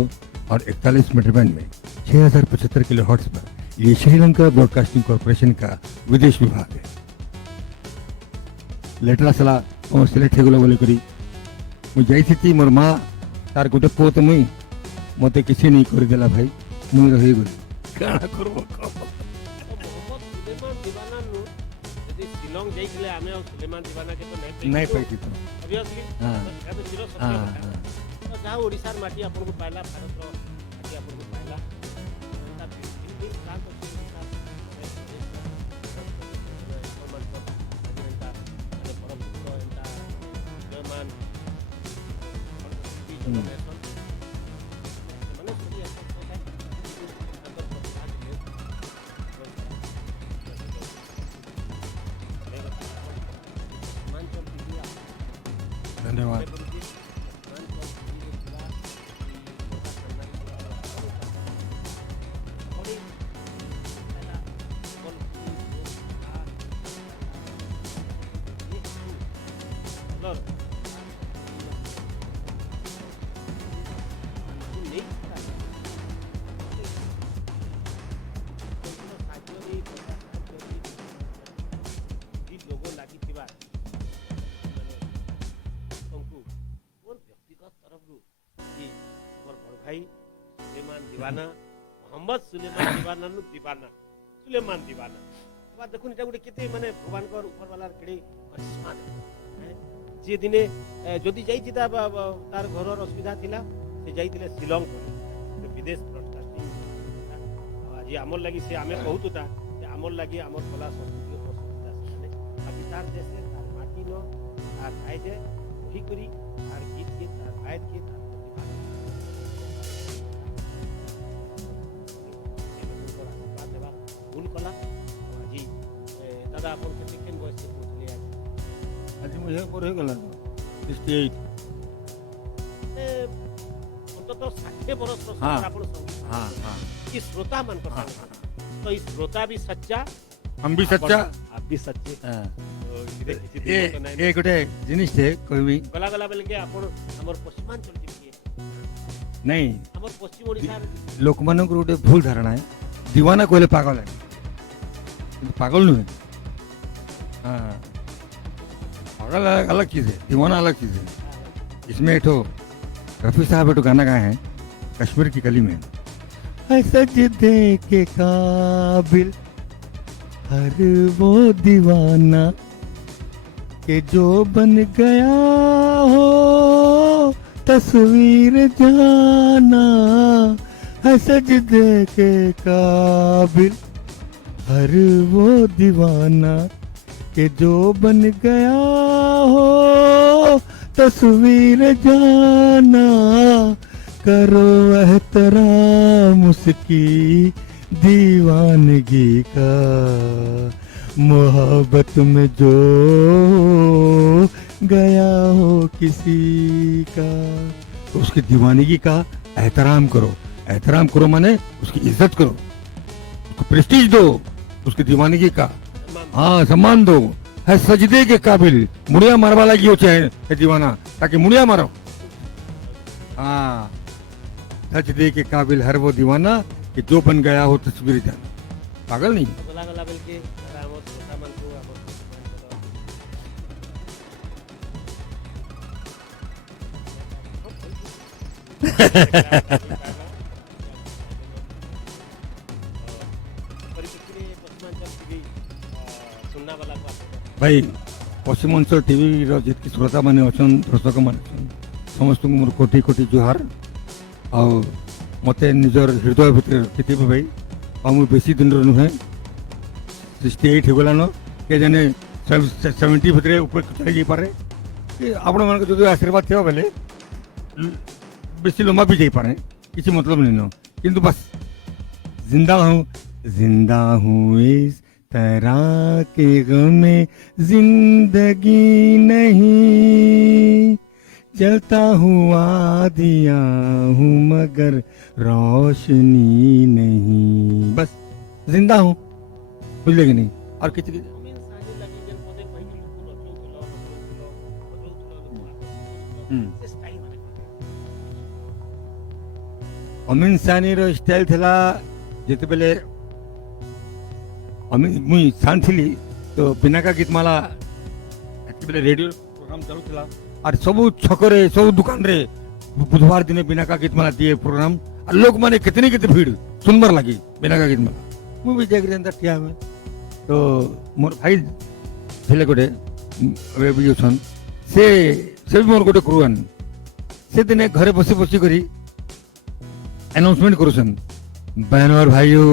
और 41 मीटर बैंड में 6,075 किलो हर्ट्ज पर ये श्रीलंका ब्रॉडकास्टिंग कॉर्पोरेशन का विदेश विभाग है लेटला सला सिलेक्ट हो गला बोले करी मुझे जाई थी मोर माँ तार गोटे पुओ तो मुई मते किसी नहीं कर देला भाई मुई रही गली काना करबो मोहम्मद सुलेमान दीवाना नु यदि शिलोंग जाइले आमे और सुलेमान दीवाना के तो नहीं पाइती तो ऑब्वियसली हां या तो जीरो सत्य हां तो जा ओडिसा माटी आपन को पाइला भारत रो माटी आपन को पाइला ता बिल्कुल काम धन्यवाद दीवाना मोहम्मद सुलेमान दीवाना नु दीवाना सुलेमान दीवाना बात देखुन এটা গুটে কেতে মানে ভগবানকৰ উপর वालार কেড়ে করিশ্মা যে দিনে যদি যাইছি তার ঘরর অসুবিধা থিলা সে যাইতিলে শিলং করে বিদেশ ব্রডকাস্টিং আজি আমর লাগি সে আমি কহুতু তা যে আমর লাগি আমর কলা সংস্কৃতি প্রস্তুতি আছে বাকি তার দেশে তার মাটি ন তার আইজে ওহি করি তার গীত কে তার গায়ক কে তার ভুল কলা আজি দাদা আপন কেতে কেন বয়সে পৌঁছলে আজি आज मुझे पर हो गला 68 অন্তত 60 বরস हाँ। আপন সঙ্গীত हाँ हाँ कि श्रोता मन को हाँ, तो इस श्रोता भी सच्चा हम भी सच्चा आप भी सच्चे हाँ। तो किसी किसी ये दिन तो नहीं ये गोटे जिनिस थे कोई भी गला गला बेल के आपण हमर पश्चिमांचल जिके नहीं हमर पश्चिम ओडिसा ଲୋକମାନଙ୍କର ଗୋଟେ ଭୁଲ ଧାରଣା है दीवाना कहले पागल है କିନ୍ତୁ पागल नहीं है हाँ पागल अलग चीज है दीवाना अलग चीज है इसमें एक रफी साहब एक गाना गाए हैं कश्मीर की कली में सजदे के काबिल हर वो दीवाना के जो बन गया हो तस्वीर जाना है सजदे के काबिल हर वो दीवाना के जो बन गया हो तस्वीर जाना करो एहतराम उसकी दीवानगी का मोहब्बत में जो गया हो किसी का तो उसकी दीवानगी का एहतराम करो माने उसकी इज्जत करो उसको प्रेस्टीज दो उसकी दीवानगी का हाँ सम्मान दो है सजदे के काबिल मुड़िया मारवा लगी हो चाहे दीवाना ताकि मुड़िया मारो हाँ सजदे के काबिल हर वो दीवाना कि जो बन गया हो तस्वीर जाना पागल नहीं गला गला बेल के हमर श्रोता मन को हमर परिस्थिति पश्चिमांचल टीवी सुनना वाला को भाई पश्चिम अंचल टीवी रो जितकी श्रोता माने अछन दर्शक माने समस्त मोर कोटि कोटि जुहार आ मते निजर हृदय भितर कितिबे भाई आ मु बेसी दिन रो नुहे 68 हेगला न के जाने 70 भितर ऊपर चढ़ी जाई पारे कि आपण मन को जो आशीर्वाद थियो बेले बेसी लंबा भी जाई पारे किसी मतलब नहीं न किंतु बस जिंदा हूँ इस तरह के गम में जिंदगी नहीं जलता हुआ दिया हूँ मगर रोशनी नहीं बस जिंदा हूँ बुझले कि नहीं और किसी हमें साजे लगी जन पदे पहिली लुकु रचो से स्टाइल माने अमीन सानी रो स्टाइल थला जेते बेले मुई सान थिली तो बिनाका गीत माला एते बेले रेडियो प्रोग्राम चालू थला और सब छकरे सब दुकान रे बुधवार दिन बिनाका गीत माला दिए प्रोग्राम और लोग माने कितनी भीड़ सुनबर लगी बिनाका गीत माला मु भी जाकर अंदर ठिया हुए तो मोर भाई थिले गोटे अबे भी छन से भी मोर गोटे क्रुआन से दिने घरे बसी बसी करी अनाउंसमेंट करूसन बहनों और भाइयों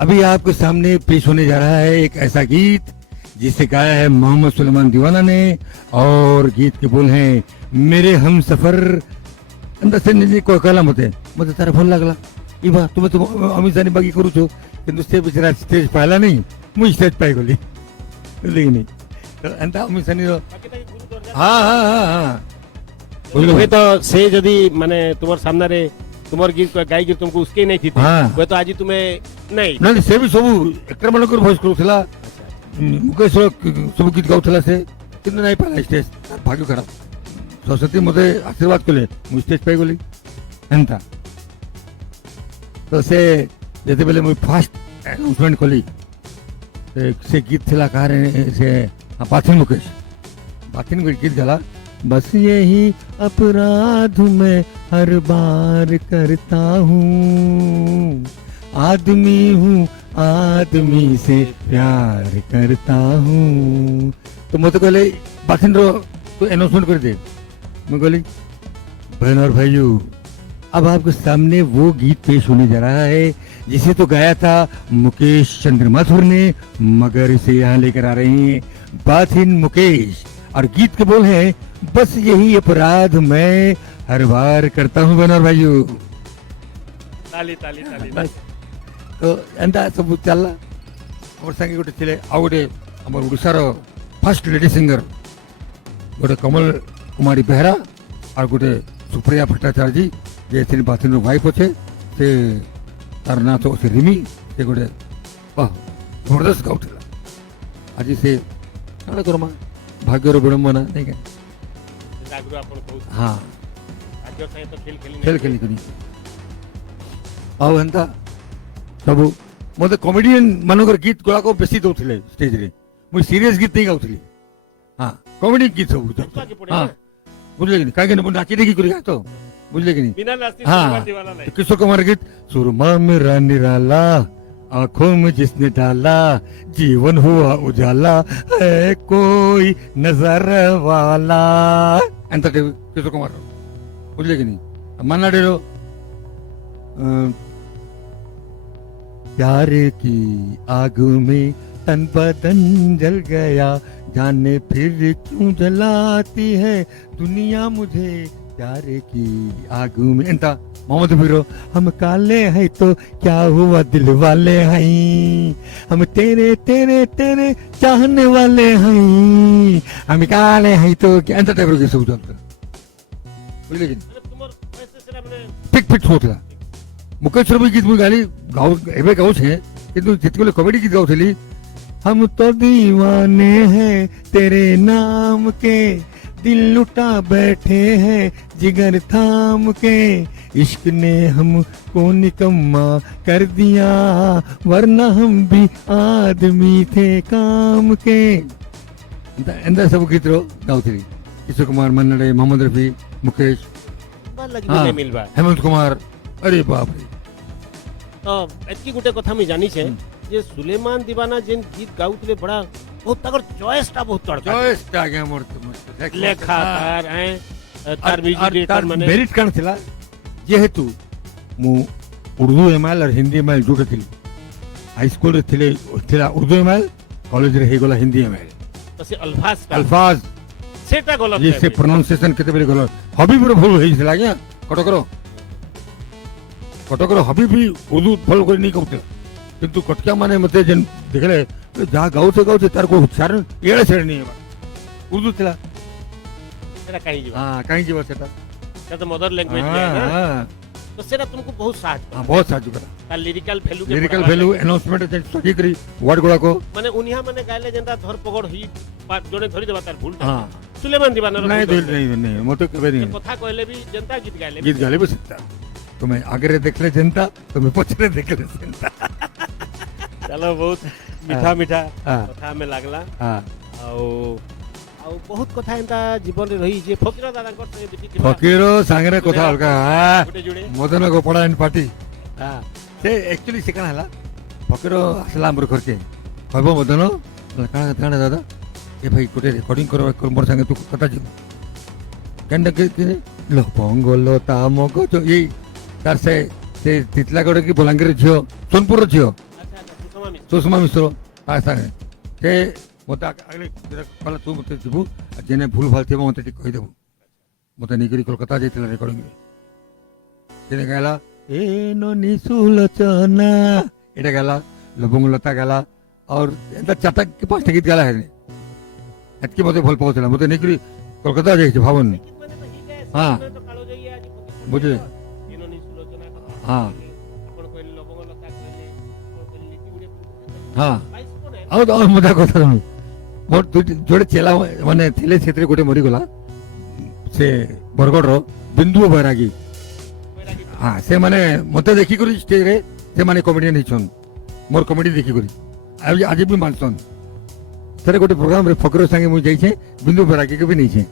अभी आपके सामने पेश होने जा रहा है एक ऐसा गीत जिसे गाया है मोहम्मद सुलेमान दीवाना ने और गीत के बोल हैं मेरे हम सफर अंदर से निजी को कहला मते तारा भल लागला इबा तुम अमित जानी बाकी करू छो किंतु से बेचारा स्टेज पाला नहीं मु स्टेज पाई गली लेकिन नहीं तो अंता अमित जानी बाकी ताकि गुरु दर्जा हाँ हाँ हाँ हाँ वे तो से यदि माने तुम्हारे सामने रे तुम्हारे गीत गाय गीत तुमको उसके नहीं थी हाँ। वे तो आज तुम्हें नहीं नहीं से भी सब एक्टर मानकर भॉइस करूला मुकेश सब गीत गाउला से किंतु नहीं पाला स्टेज भाग्य खराब सरस्वती मते आशीर्वाद कले मु स्टेज पाई गली एंता तो से जेते बेले मु फर्स्ट अनाउंसमेंट कली से गीत थिला कार से पाथिन मुकेश गीत गला बस यही अपराध मैं हर बार करता हूँ, आदमी हूँ आदमी से प्यार करता हूँ। तो मत कहले बाथिन रो तो अनाउंसमेंट कर दे। मैं कहली बहन और भाइयों, अब आपके सामने वो गीत पेश होने जा रहा है जिसे तो गाया था मुकेश चंद्र माथुर ने, मगर इसे यहाँ लेकर आ रहे हैं बाथिन मुकेश, और गीत के बोल है बस यही अपराध मैं हर बार करता हूँ। बहन और भाइयों ताली ताली ताली बस तो एंता सब चलला। हमर संगे गोटे थिले आ गोटे हमर ओडिशार फर्स्ट लेडी सिंगर गोटे कमल कुमारी बेहरा और गोटे सुप्रिया भट्टाचार्य जी जे थिन बाथिन वाइफ अच्छे से तार ना तो से रिमी से गोटे वाह जबरदस्त गाउथिला। आज से काण करमा भाग्यर विडंबना नहीं के जागरू आपण कहू हाँ भाग्य सहित तो खेल खेली करी आउ एंता सब मते कॉमेडियन मानकर गीत गुड़ाक बेसी दौले स्टेज रे, मुझे सीरियस गीत नहीं गाउली। हाँ कॉमेडी गीत सब हाँ बुझले कि कहीं नाची देखी करी तो बुझले कि बिना नाचती हाँ दीवाना नहीं। किशोर कुमार गीत सुरमा मेरा निराला आंखों में जिसने डाला जीवन हुआ उजाला है कोई नजर वाला एंता किशोर कुमार बुझले कि नहीं माना डेरो प्यार की आग में तन बदन जल गया, जाने फिर क्यों जलाती है दुनिया मुझे प्यार की आग में। एंता मोहम्मद फिरो हम काले हैं तो क्या हुआ दिल वाले हैं, हम तेरे तेरे तेरे चाहने वाले हैं, हम काले हैं तो क्या एंता टाइप के सब चलता बुझले कि फिक फिट होता। मुकेश भी गीत मुझे गाली गाँव एवं गाँव छे किंतु जितने कॉमेडी गीत गाँव हम तो दीवाने हैं तेरे नाम के, दिल लुटा बैठे हैं जिगर थाम के, इश्क ने हमको निकम्मा कर दिया वरना हम भी आदमी थे काम के। इंदा सब गीत रो गाँव थी किशोर कुमार मन्नड़े मोहम्मद रफी मुकेश हाँ, हेमंत कुमार अरे बाप रे। एतकी गुटे कथा मी जानी छे जे सुलेमान दीवाना जेन गीत गाउतले बड़ा बहुत तगर चॉइस टा बहुत तड़का चॉइस टा के मस्त लेखा तार हैं तार म्यूजिक डायरेक्टर माने मेरिट कान थिला जेहेतु मु उर्दू एमएल और हिंदी एमएल जुटे थिली हाई स्कूल रे थिला उर्दू एमएल कॉलेज रे हे गला हिंदी एमएल तो से अल्फाज सेटा गलत ये से प्रोनाउंसिएशन केते बेले गलत हबी पूरा भूल होई थिला क्या कटकर हबी भी उर्दू फॉलो कर नहीं कहते किंतु कटका माने मते जन देखले जहाँ गाँव तार को उच्चारण एड़े छेड़े नहीं है उर्दू थिला सेटा कहीं जीवा हां कहीं जीवा सेटा सेटा तो मदर लैंग्वेज है ना हां तो सेटा तुमको बहुत साथ हां बहुत साथ करा ता लिरिकल वैल्यू अनाउंसमेंट जन सही करी वर्ड गुड़ा को माने उनिया माने गायले जनता धर पकड़ ही जोने धरी देबा तार भूल हां सुलेमान दीवाना नहीं मते कबे नहीं कथा कहले भी जनता गीत गाले भी सकता तुम्हें आगे देख ले जनता तुम्हें पछरे देख ले जनता। चलो बहुत मीठा मीठा कथा में लागला हां आ बहुत कथा एंता जीवन रे रही जे फकीर दादा कर से बिटी फकीर संगे कथा हल्का गुटे जुड़े मदन गोपड़ा एंड पार्टी हां से एक्चुअली से कना हला फकीर असला हमर घर के कहबो मदन काना दादा ए भाई गोटे रिकॉर्डिंग करो मोर संगे तू कथा जी कंड के लो पंगलो तामको जो ये तार से तितलागढ़ की बलांगीर झियो सोनपुर झियो सुषमा मिश्र आ संगे से मत आगे कहला तू मत जीवु जेने भूल भाल थे मत कही देबू मत निकरी कोलकाता जाइतिला रिकॉर्डिंग जेने कहला ए ननी सुलोचना एटा कहला लबंग लता कहला और एंता चाटा के पांच गीत गाला है एतकी मते भल पहुंचला मत निकरी कोलकाता जाइछ भावन हां बुझे हाँ हाँ और मजा कथा सुन मोर जोड़े चेला माने थिले क्षेत्र गोटे मरी गला से बरगड़ रो बिंदु बैरागी हाँ से माने मते देखी करी स्टेज रे से माने कॉमेडियन हिचन मोर कॉमेडी देखी करी आज भी मानसन थरे गोटे प्रोग्राम रे फकरो संगे मु जाई छे बिंदु बैरागी के भी नहीं छे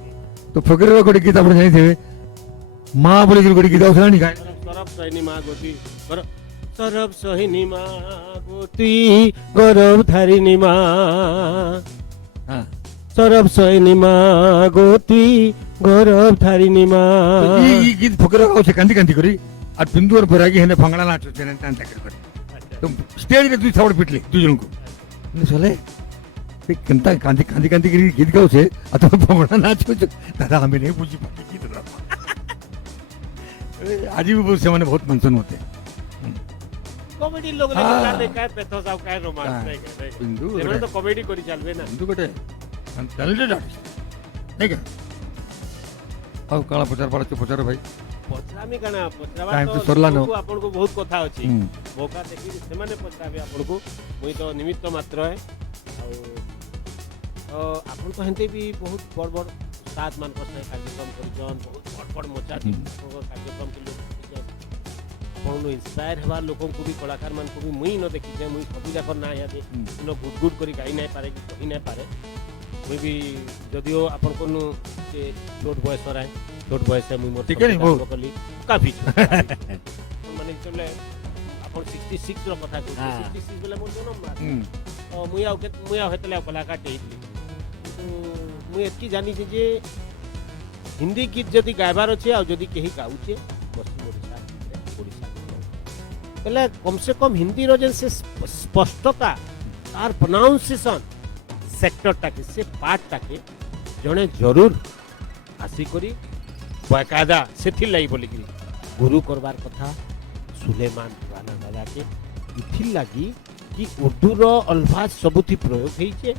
तो फकीर गोटे गीत आप जानी माँ बोल गोटे गीत आसानी गाय सरब सहिनी माँ गोती सरब सहिनी माँ गोती गौरव धारिणी माँ हाँ सरब सहिनी माँ गोती गौरव धारिणी माँ ये गीत फकीर गाँव कांदी कांदी करी और बिंदु और बैरागी हेने भंगड़ा नाच तो स्टेज रे दुई थावड़ पिटले दुई जन को सोले केनता कांदी कांदी कांदी करी गीत गाओ छे आ तो भंगड़ा नाच दादा हमें नहीं बुझी पाती गीत आज भी से माने बहुत मनसन होते कॉमेडी लोग ने हाँ। का देखा है पेथोस आप का रोमांस हाँ। नहीं कहते बिंदु ସେମାନେ ତ କମେଡି କରି ଚାଲବେ ନା बिंदु गोटे टैलेंटेड आर्टिस्ट नहीं क्या ଆଉ କାଣା ପଚାର ପାରୁଛ ପଚାର ଭାଇ ପଚରାମି କାଣା ପଚରାବା Time ତ to ସରିଲାନ। ଆପଣଙ୍କୁ ବହୁତ କଥା ଅଛି ହୁଁ। ମौका ଦେଖି ସେମାନେ ପଚରାବେ ଆପଣଙ୍କୁ ମୁଇଁ ତ ନିମିତ୍ତ ମାତ୍ର ହେ ଆଉ ଆପଣ ତ ହେନ୍ତେ ବି ବହୁତ ବଡ଼ ବଡ଼ ଉସ୍ତାଦ ମାନଙ୍କର ସାଙ୍ଗେ କାର୍ଯ୍ୟକ୍ରମ କରିଛନ୍ ବହୁତ ବଡ଼ ବଡ଼ ମଚା କାର୍ଯ୍ୟକ୍ରମ କେ ଲୋକ ଦେଖିଛନ୍ ଆପଣଙ୍କୁ ଇନ୍ସପାୟାର ହେବାର ଲୋକଙ୍କୁ ବି କଳାକାରମାନଙ୍କୁ ବି ମୁଇଁ ନ ଦେଖିଛେ ମୁଇଁ ସବୁ ଯାକ ନା ଇହାଦେ ନ ଗୁଡ଼ ଗୁଡ଼ କରି ଗାଇ ନାଇଁ ପାରେ କି କହି ନାଇଁ ପାରେ ମୁଇଁ ବି ଯଦିଓ ଆପଣଙ୍କନୁ ସେ ଛୋଟ ବୟସରେ छोट बयस से मुई मोर ठीक है नहीं, बहुत। कली काफी छोट माने चले अपन 66 रो कथा कहू हाँ। 66 बेले मोर जन्म मास तो मुई आ हेतले कलाकार टेइली मुई एतकी जानी जे हिंदी गीत जदी गायबार अछि आ जदी केही गाउचे पश्चिम ओडिसा पहले कम से कम हिंदी रो जे से स्पष्टता तार प्रोनाउंसिएशन सेक्टर टाके से पार्ट टाके जने जरूर आसी करी बाकायदा सेथिर लागि बोलिकी गुरु करबार कथा सुलेमान दीवाना दादा के इथिर लागि कि उर्दू रो अल्फाज सबुथि प्रयोग हेइछे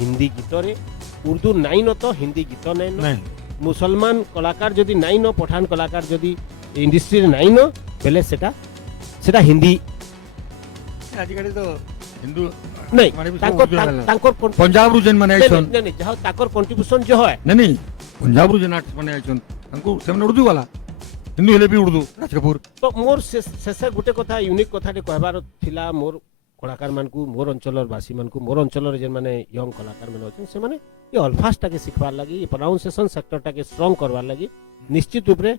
हिंदी गीत रे उर्दू नाइन तो हिंदी गीत नाइन नहीं मुसलमान कलाकार जदि नाइन पठान कलाकार जदि इंडस्ट्री रे नाइन बेले सेटा सेटा हिंदी आजिकाली तो हिंदू नहीं माने भी सब तांकर उर्दू वाला। तांकर पंजाब रु जेन माने आइछन नहीं जहाँ तांकर कंट्रीब्यूशन जो है नहीं नहीं पंजाब रु जेन आर्टिस्ट माने आइछन हमको सेमन उर्दू वाला हिंदू हेले भी उर्दू राज कपूर तो मोर शेष गोटे कथा यूनिक कथाटे कहबार थिला मोर कलाकार मानकू मोर अंचलर वासी मानकू मोर अंचलर जेन माने यंग कलाकार माने अछन से माने ये अल्फाज टाके सिखबार लागि ये प्रोनाउंसिएशन सेक्टर टाके स्ट्रांग करबार लागि निश्चित रूप रे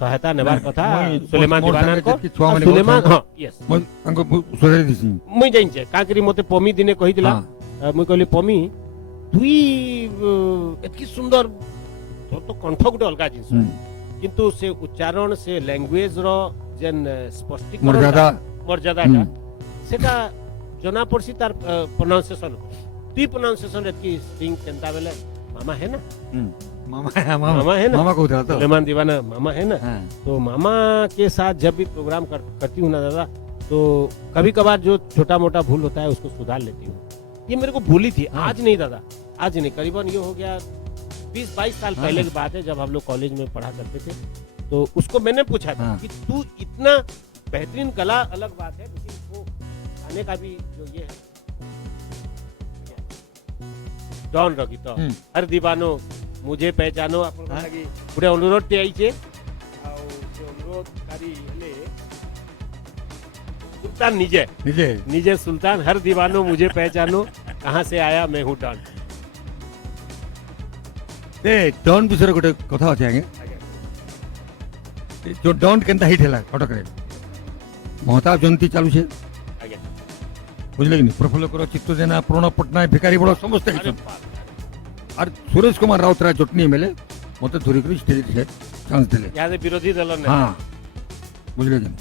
सहायता नेबार कथा मैं- सुलेमान मोर दीवाना संगे को जेतकी छुआ माने सुलेमान कहथन, हां यस मैं हमको सोरे दिसी मुई जाइछे काकरी मते पमी दिने कहिदिला हाँ। मुई कहली पमी तुई एतकी सुंदर तोर तो कंठ गुटे अलगा जिंस किंतु से उच्चारण से लैंग्वेज रो जेन स्पष्टीकरण मर्यादा मर्यादाटा सेटा जना पड़सी तार प्रोनाउंसिएशन ती प्रोनाउंसिएशन एतकी स्ट्रिंग केनता बेले मामा है ना मामा मामा है ना मामा को था तो सुलेमान दीवाना मामा है ना हाँ। तो मामा के साथ जब भी प्रोग्राम करती हूँ ना दादा तो कभी कभार जो छोटा मोटा भूल होता है उसको सुधार लेती हूँ ये मेरे को भूली थी आज नहीं दादा आज नहीं करीबन ये हो गया 20-22 साल पहले की बात है जब हम लोग कॉलेज में पढ़ा करते थे तो उसको मैंने पूछा था हाँ। कि तू इतना बेहतरीन कला अलग बात है लेकिन वो गाने का भी जो ये है डॉन रगी तो हर दीवानो मुझे पहचानो अपन हाँ। लगी पूरे अनुरोध टे आई छे आउ से अनुरोध कारी ले सुल्तान निजे निजे निजे सुल्तान हर दीवानो मुझे पहचानो कहां से आया मैं हूं डॉन ए डॉन विषय गोटे कथा अछि आगे जो डॉन केनता हिट हैला कटक रे महताब जयंती चालू छे आगे बुझले कि नहीं प्रफुल्ल कर चित्त जेना प्रणव पटनायक भिखारी बड़ समस्त अरे आइछन बाप और सुरेश कुमार राउतराय जटनी एमएलए मते धरी कर स्टेज रे चांस देले याद विरोधी दल ने हां बुझले कि नहीं?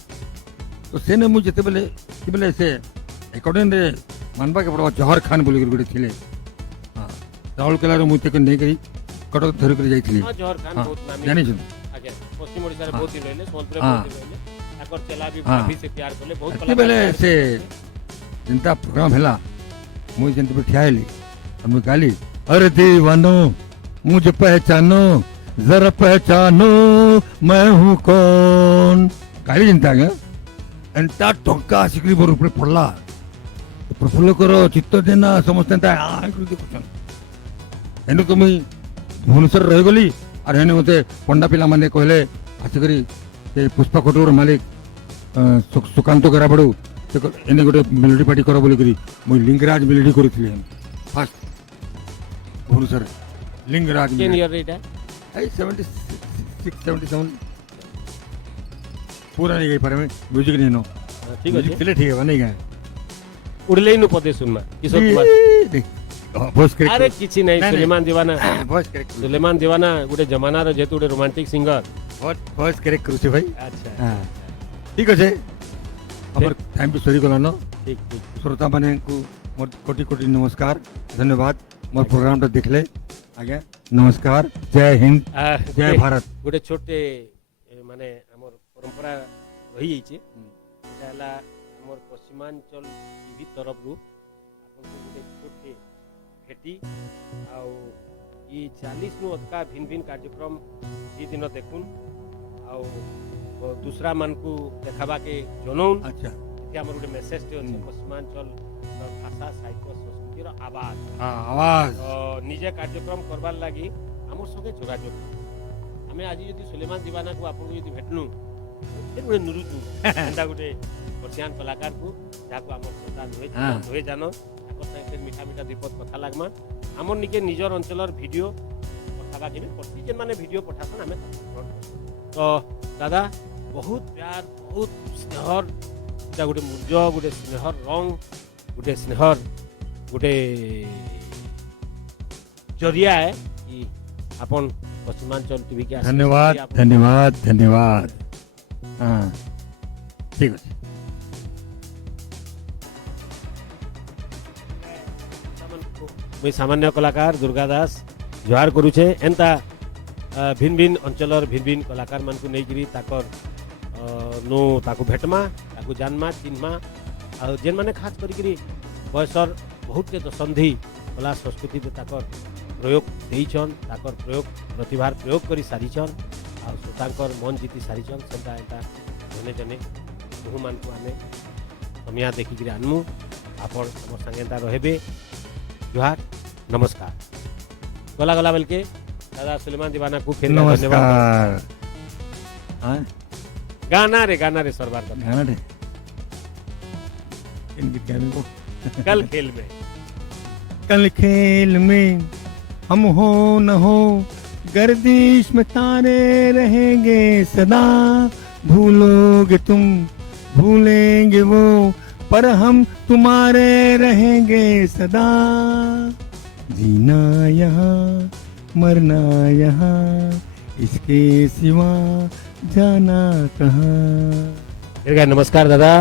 तो सेने मु जते बेले कि बेले से अकॉर्डिंग रे मानबा के पड़वा जहर खान बोली कर गोटे थिले हां राहुल केला रे मुते के नहीं करी कटक धरी कर जाइथिले हां जौहर खान हाँ, बहुत नामी जानी छन आगे पश्चिम ओडिसा रे हाँ। बहुत ही रहले सोनपुर हाँ। बहुत ही रहले ताकर चला भी हाँ। काफी से प्यार करले बहुत कि बेले से जिनता प्रोग्राम हैला मुझे जिनते पे ठियाली हम गाली अरे दीवानो मुझे पहचानो जरा पहचानो मैं हूँ कौन गाली जिनता गया एंटा टंका सिकरी बोर ऊपर पड़ला तो प्रफुल्ल करो चित्त देना समझते हैं आ कृति कुछ एनु तो मैं भुवनेश्वर रह गली और हेने मते पंडा पिला माने कहले आसिकरी से पुष्पा कटोर मालिक सुकांत गराबड़ू एने गोटे मेलोडी पार्टी कर बोली करी मुई लिंगराज मेलोडी करी फास्ट भुवनेश्वर लिंगराज केन ईयर रेट है है 76 77 पूरा नहीं गई पर मैं म्यूजिक नहीं नो ठीक म्यूजिक अच्छे ଥିଲେ ठीक है नहीं गए उड़ले नु पदे सुनमा किशोर कुमार भोज करे अरे किछि नहीं नहीं, सुलेमान दीवाना भोज करे सुलेमान दीवाना गोटे जमाना रो जेतु गोटे रोमांटिक सिंगर भोज करे करूचे भाई अच्छा हाँ ठीक अच्छे हमर टाइम भी सरी गला न ठीक ठीक श्रोता माने को मोर कोटि कोटि नमस्कार धन्यवाद मोर प्रोग्राम टा देखले आगे नमस्कार जय हिंद जय भारत गोटे छोटे माने हमर परंपरा रही जाइछे हला हमर पश्चिमांचल टीवी तरफ रु आपन गोटे छोटे भेटी आउ ई 40 नु अधका भिन्न भिन्न कार्यक्रम ई दिन देखुन आउ दूसरा मन को देखाबा के जनौन अच्छा कि हमर गोटे मेसेज टे अछि पश्चिमांचल भाषा साहित्य संस्कृति रो आवाज हाँ आवाज निजे कार्यक्रम करबार लागि हमर संगे जोगाजोग हमें आज यदि सुलेमान दीवाना को आपन यदि भेटनु फिर गोटे नुरुतु एंदा गोटे पर्सियान कलाकार को जाको हमर श्रोता नुहे जानो ताको संगे मीठा मीठा दीपक कथा लागमा हमर निके निजर अंचलर वीडियो पठाबा के भी प्रति जेन माने वीडियो पठासन हमें तो दादा बहुत प्यार बहुत स्नेहर ता गोटे मूल्य गोटे स्नेहर रंग गोटे स्नेहर गोटे जरिया है कि अपन पश्चिमांचल टीवी के धन्यवाद धन्यवाद धन्यवाद हाँ ठीक है मुई सामान्य कलाकार दुर्गा दास जोहार करूछे एंता भिन्न भिन्न अंचलर भिन्न भिन्न कलाकार मान को नेगिरी ताकर नो ताको भेटमा ताको जानमा चिन्हमा आ जेन माने खास करिकरी बयसर बहुत के दशंधि कला संस्कृति पे ताकर प्रयोग देइछन ताकर प्रयोग प्रतिभार प्रयोग करी सारिछन आ श्रोतांकर मन जीति सारिछन सेंता एंता जने जने बहु मान को हमें समिया देखिकरी आनमु आपन हमर संगे एंता रहबे जोहार नमस्कार गला गला बेल के दादा सुलेमान दीवाना को फिर धन्यवाद नमस्कार हाँ गाना रे सरबार का गाना रे इन गीत गाने को कल खेल में कल खेल में हम हो न हो गर्दिश में तारे रहेंगे सदा भूलोगे तुम भूलेंगे वो पर हम तुम्हारे रहेंगे सदा जीना यहाँ मरना यहाँ इसके सिवा जाना कहाँ। नमस्कार दादा।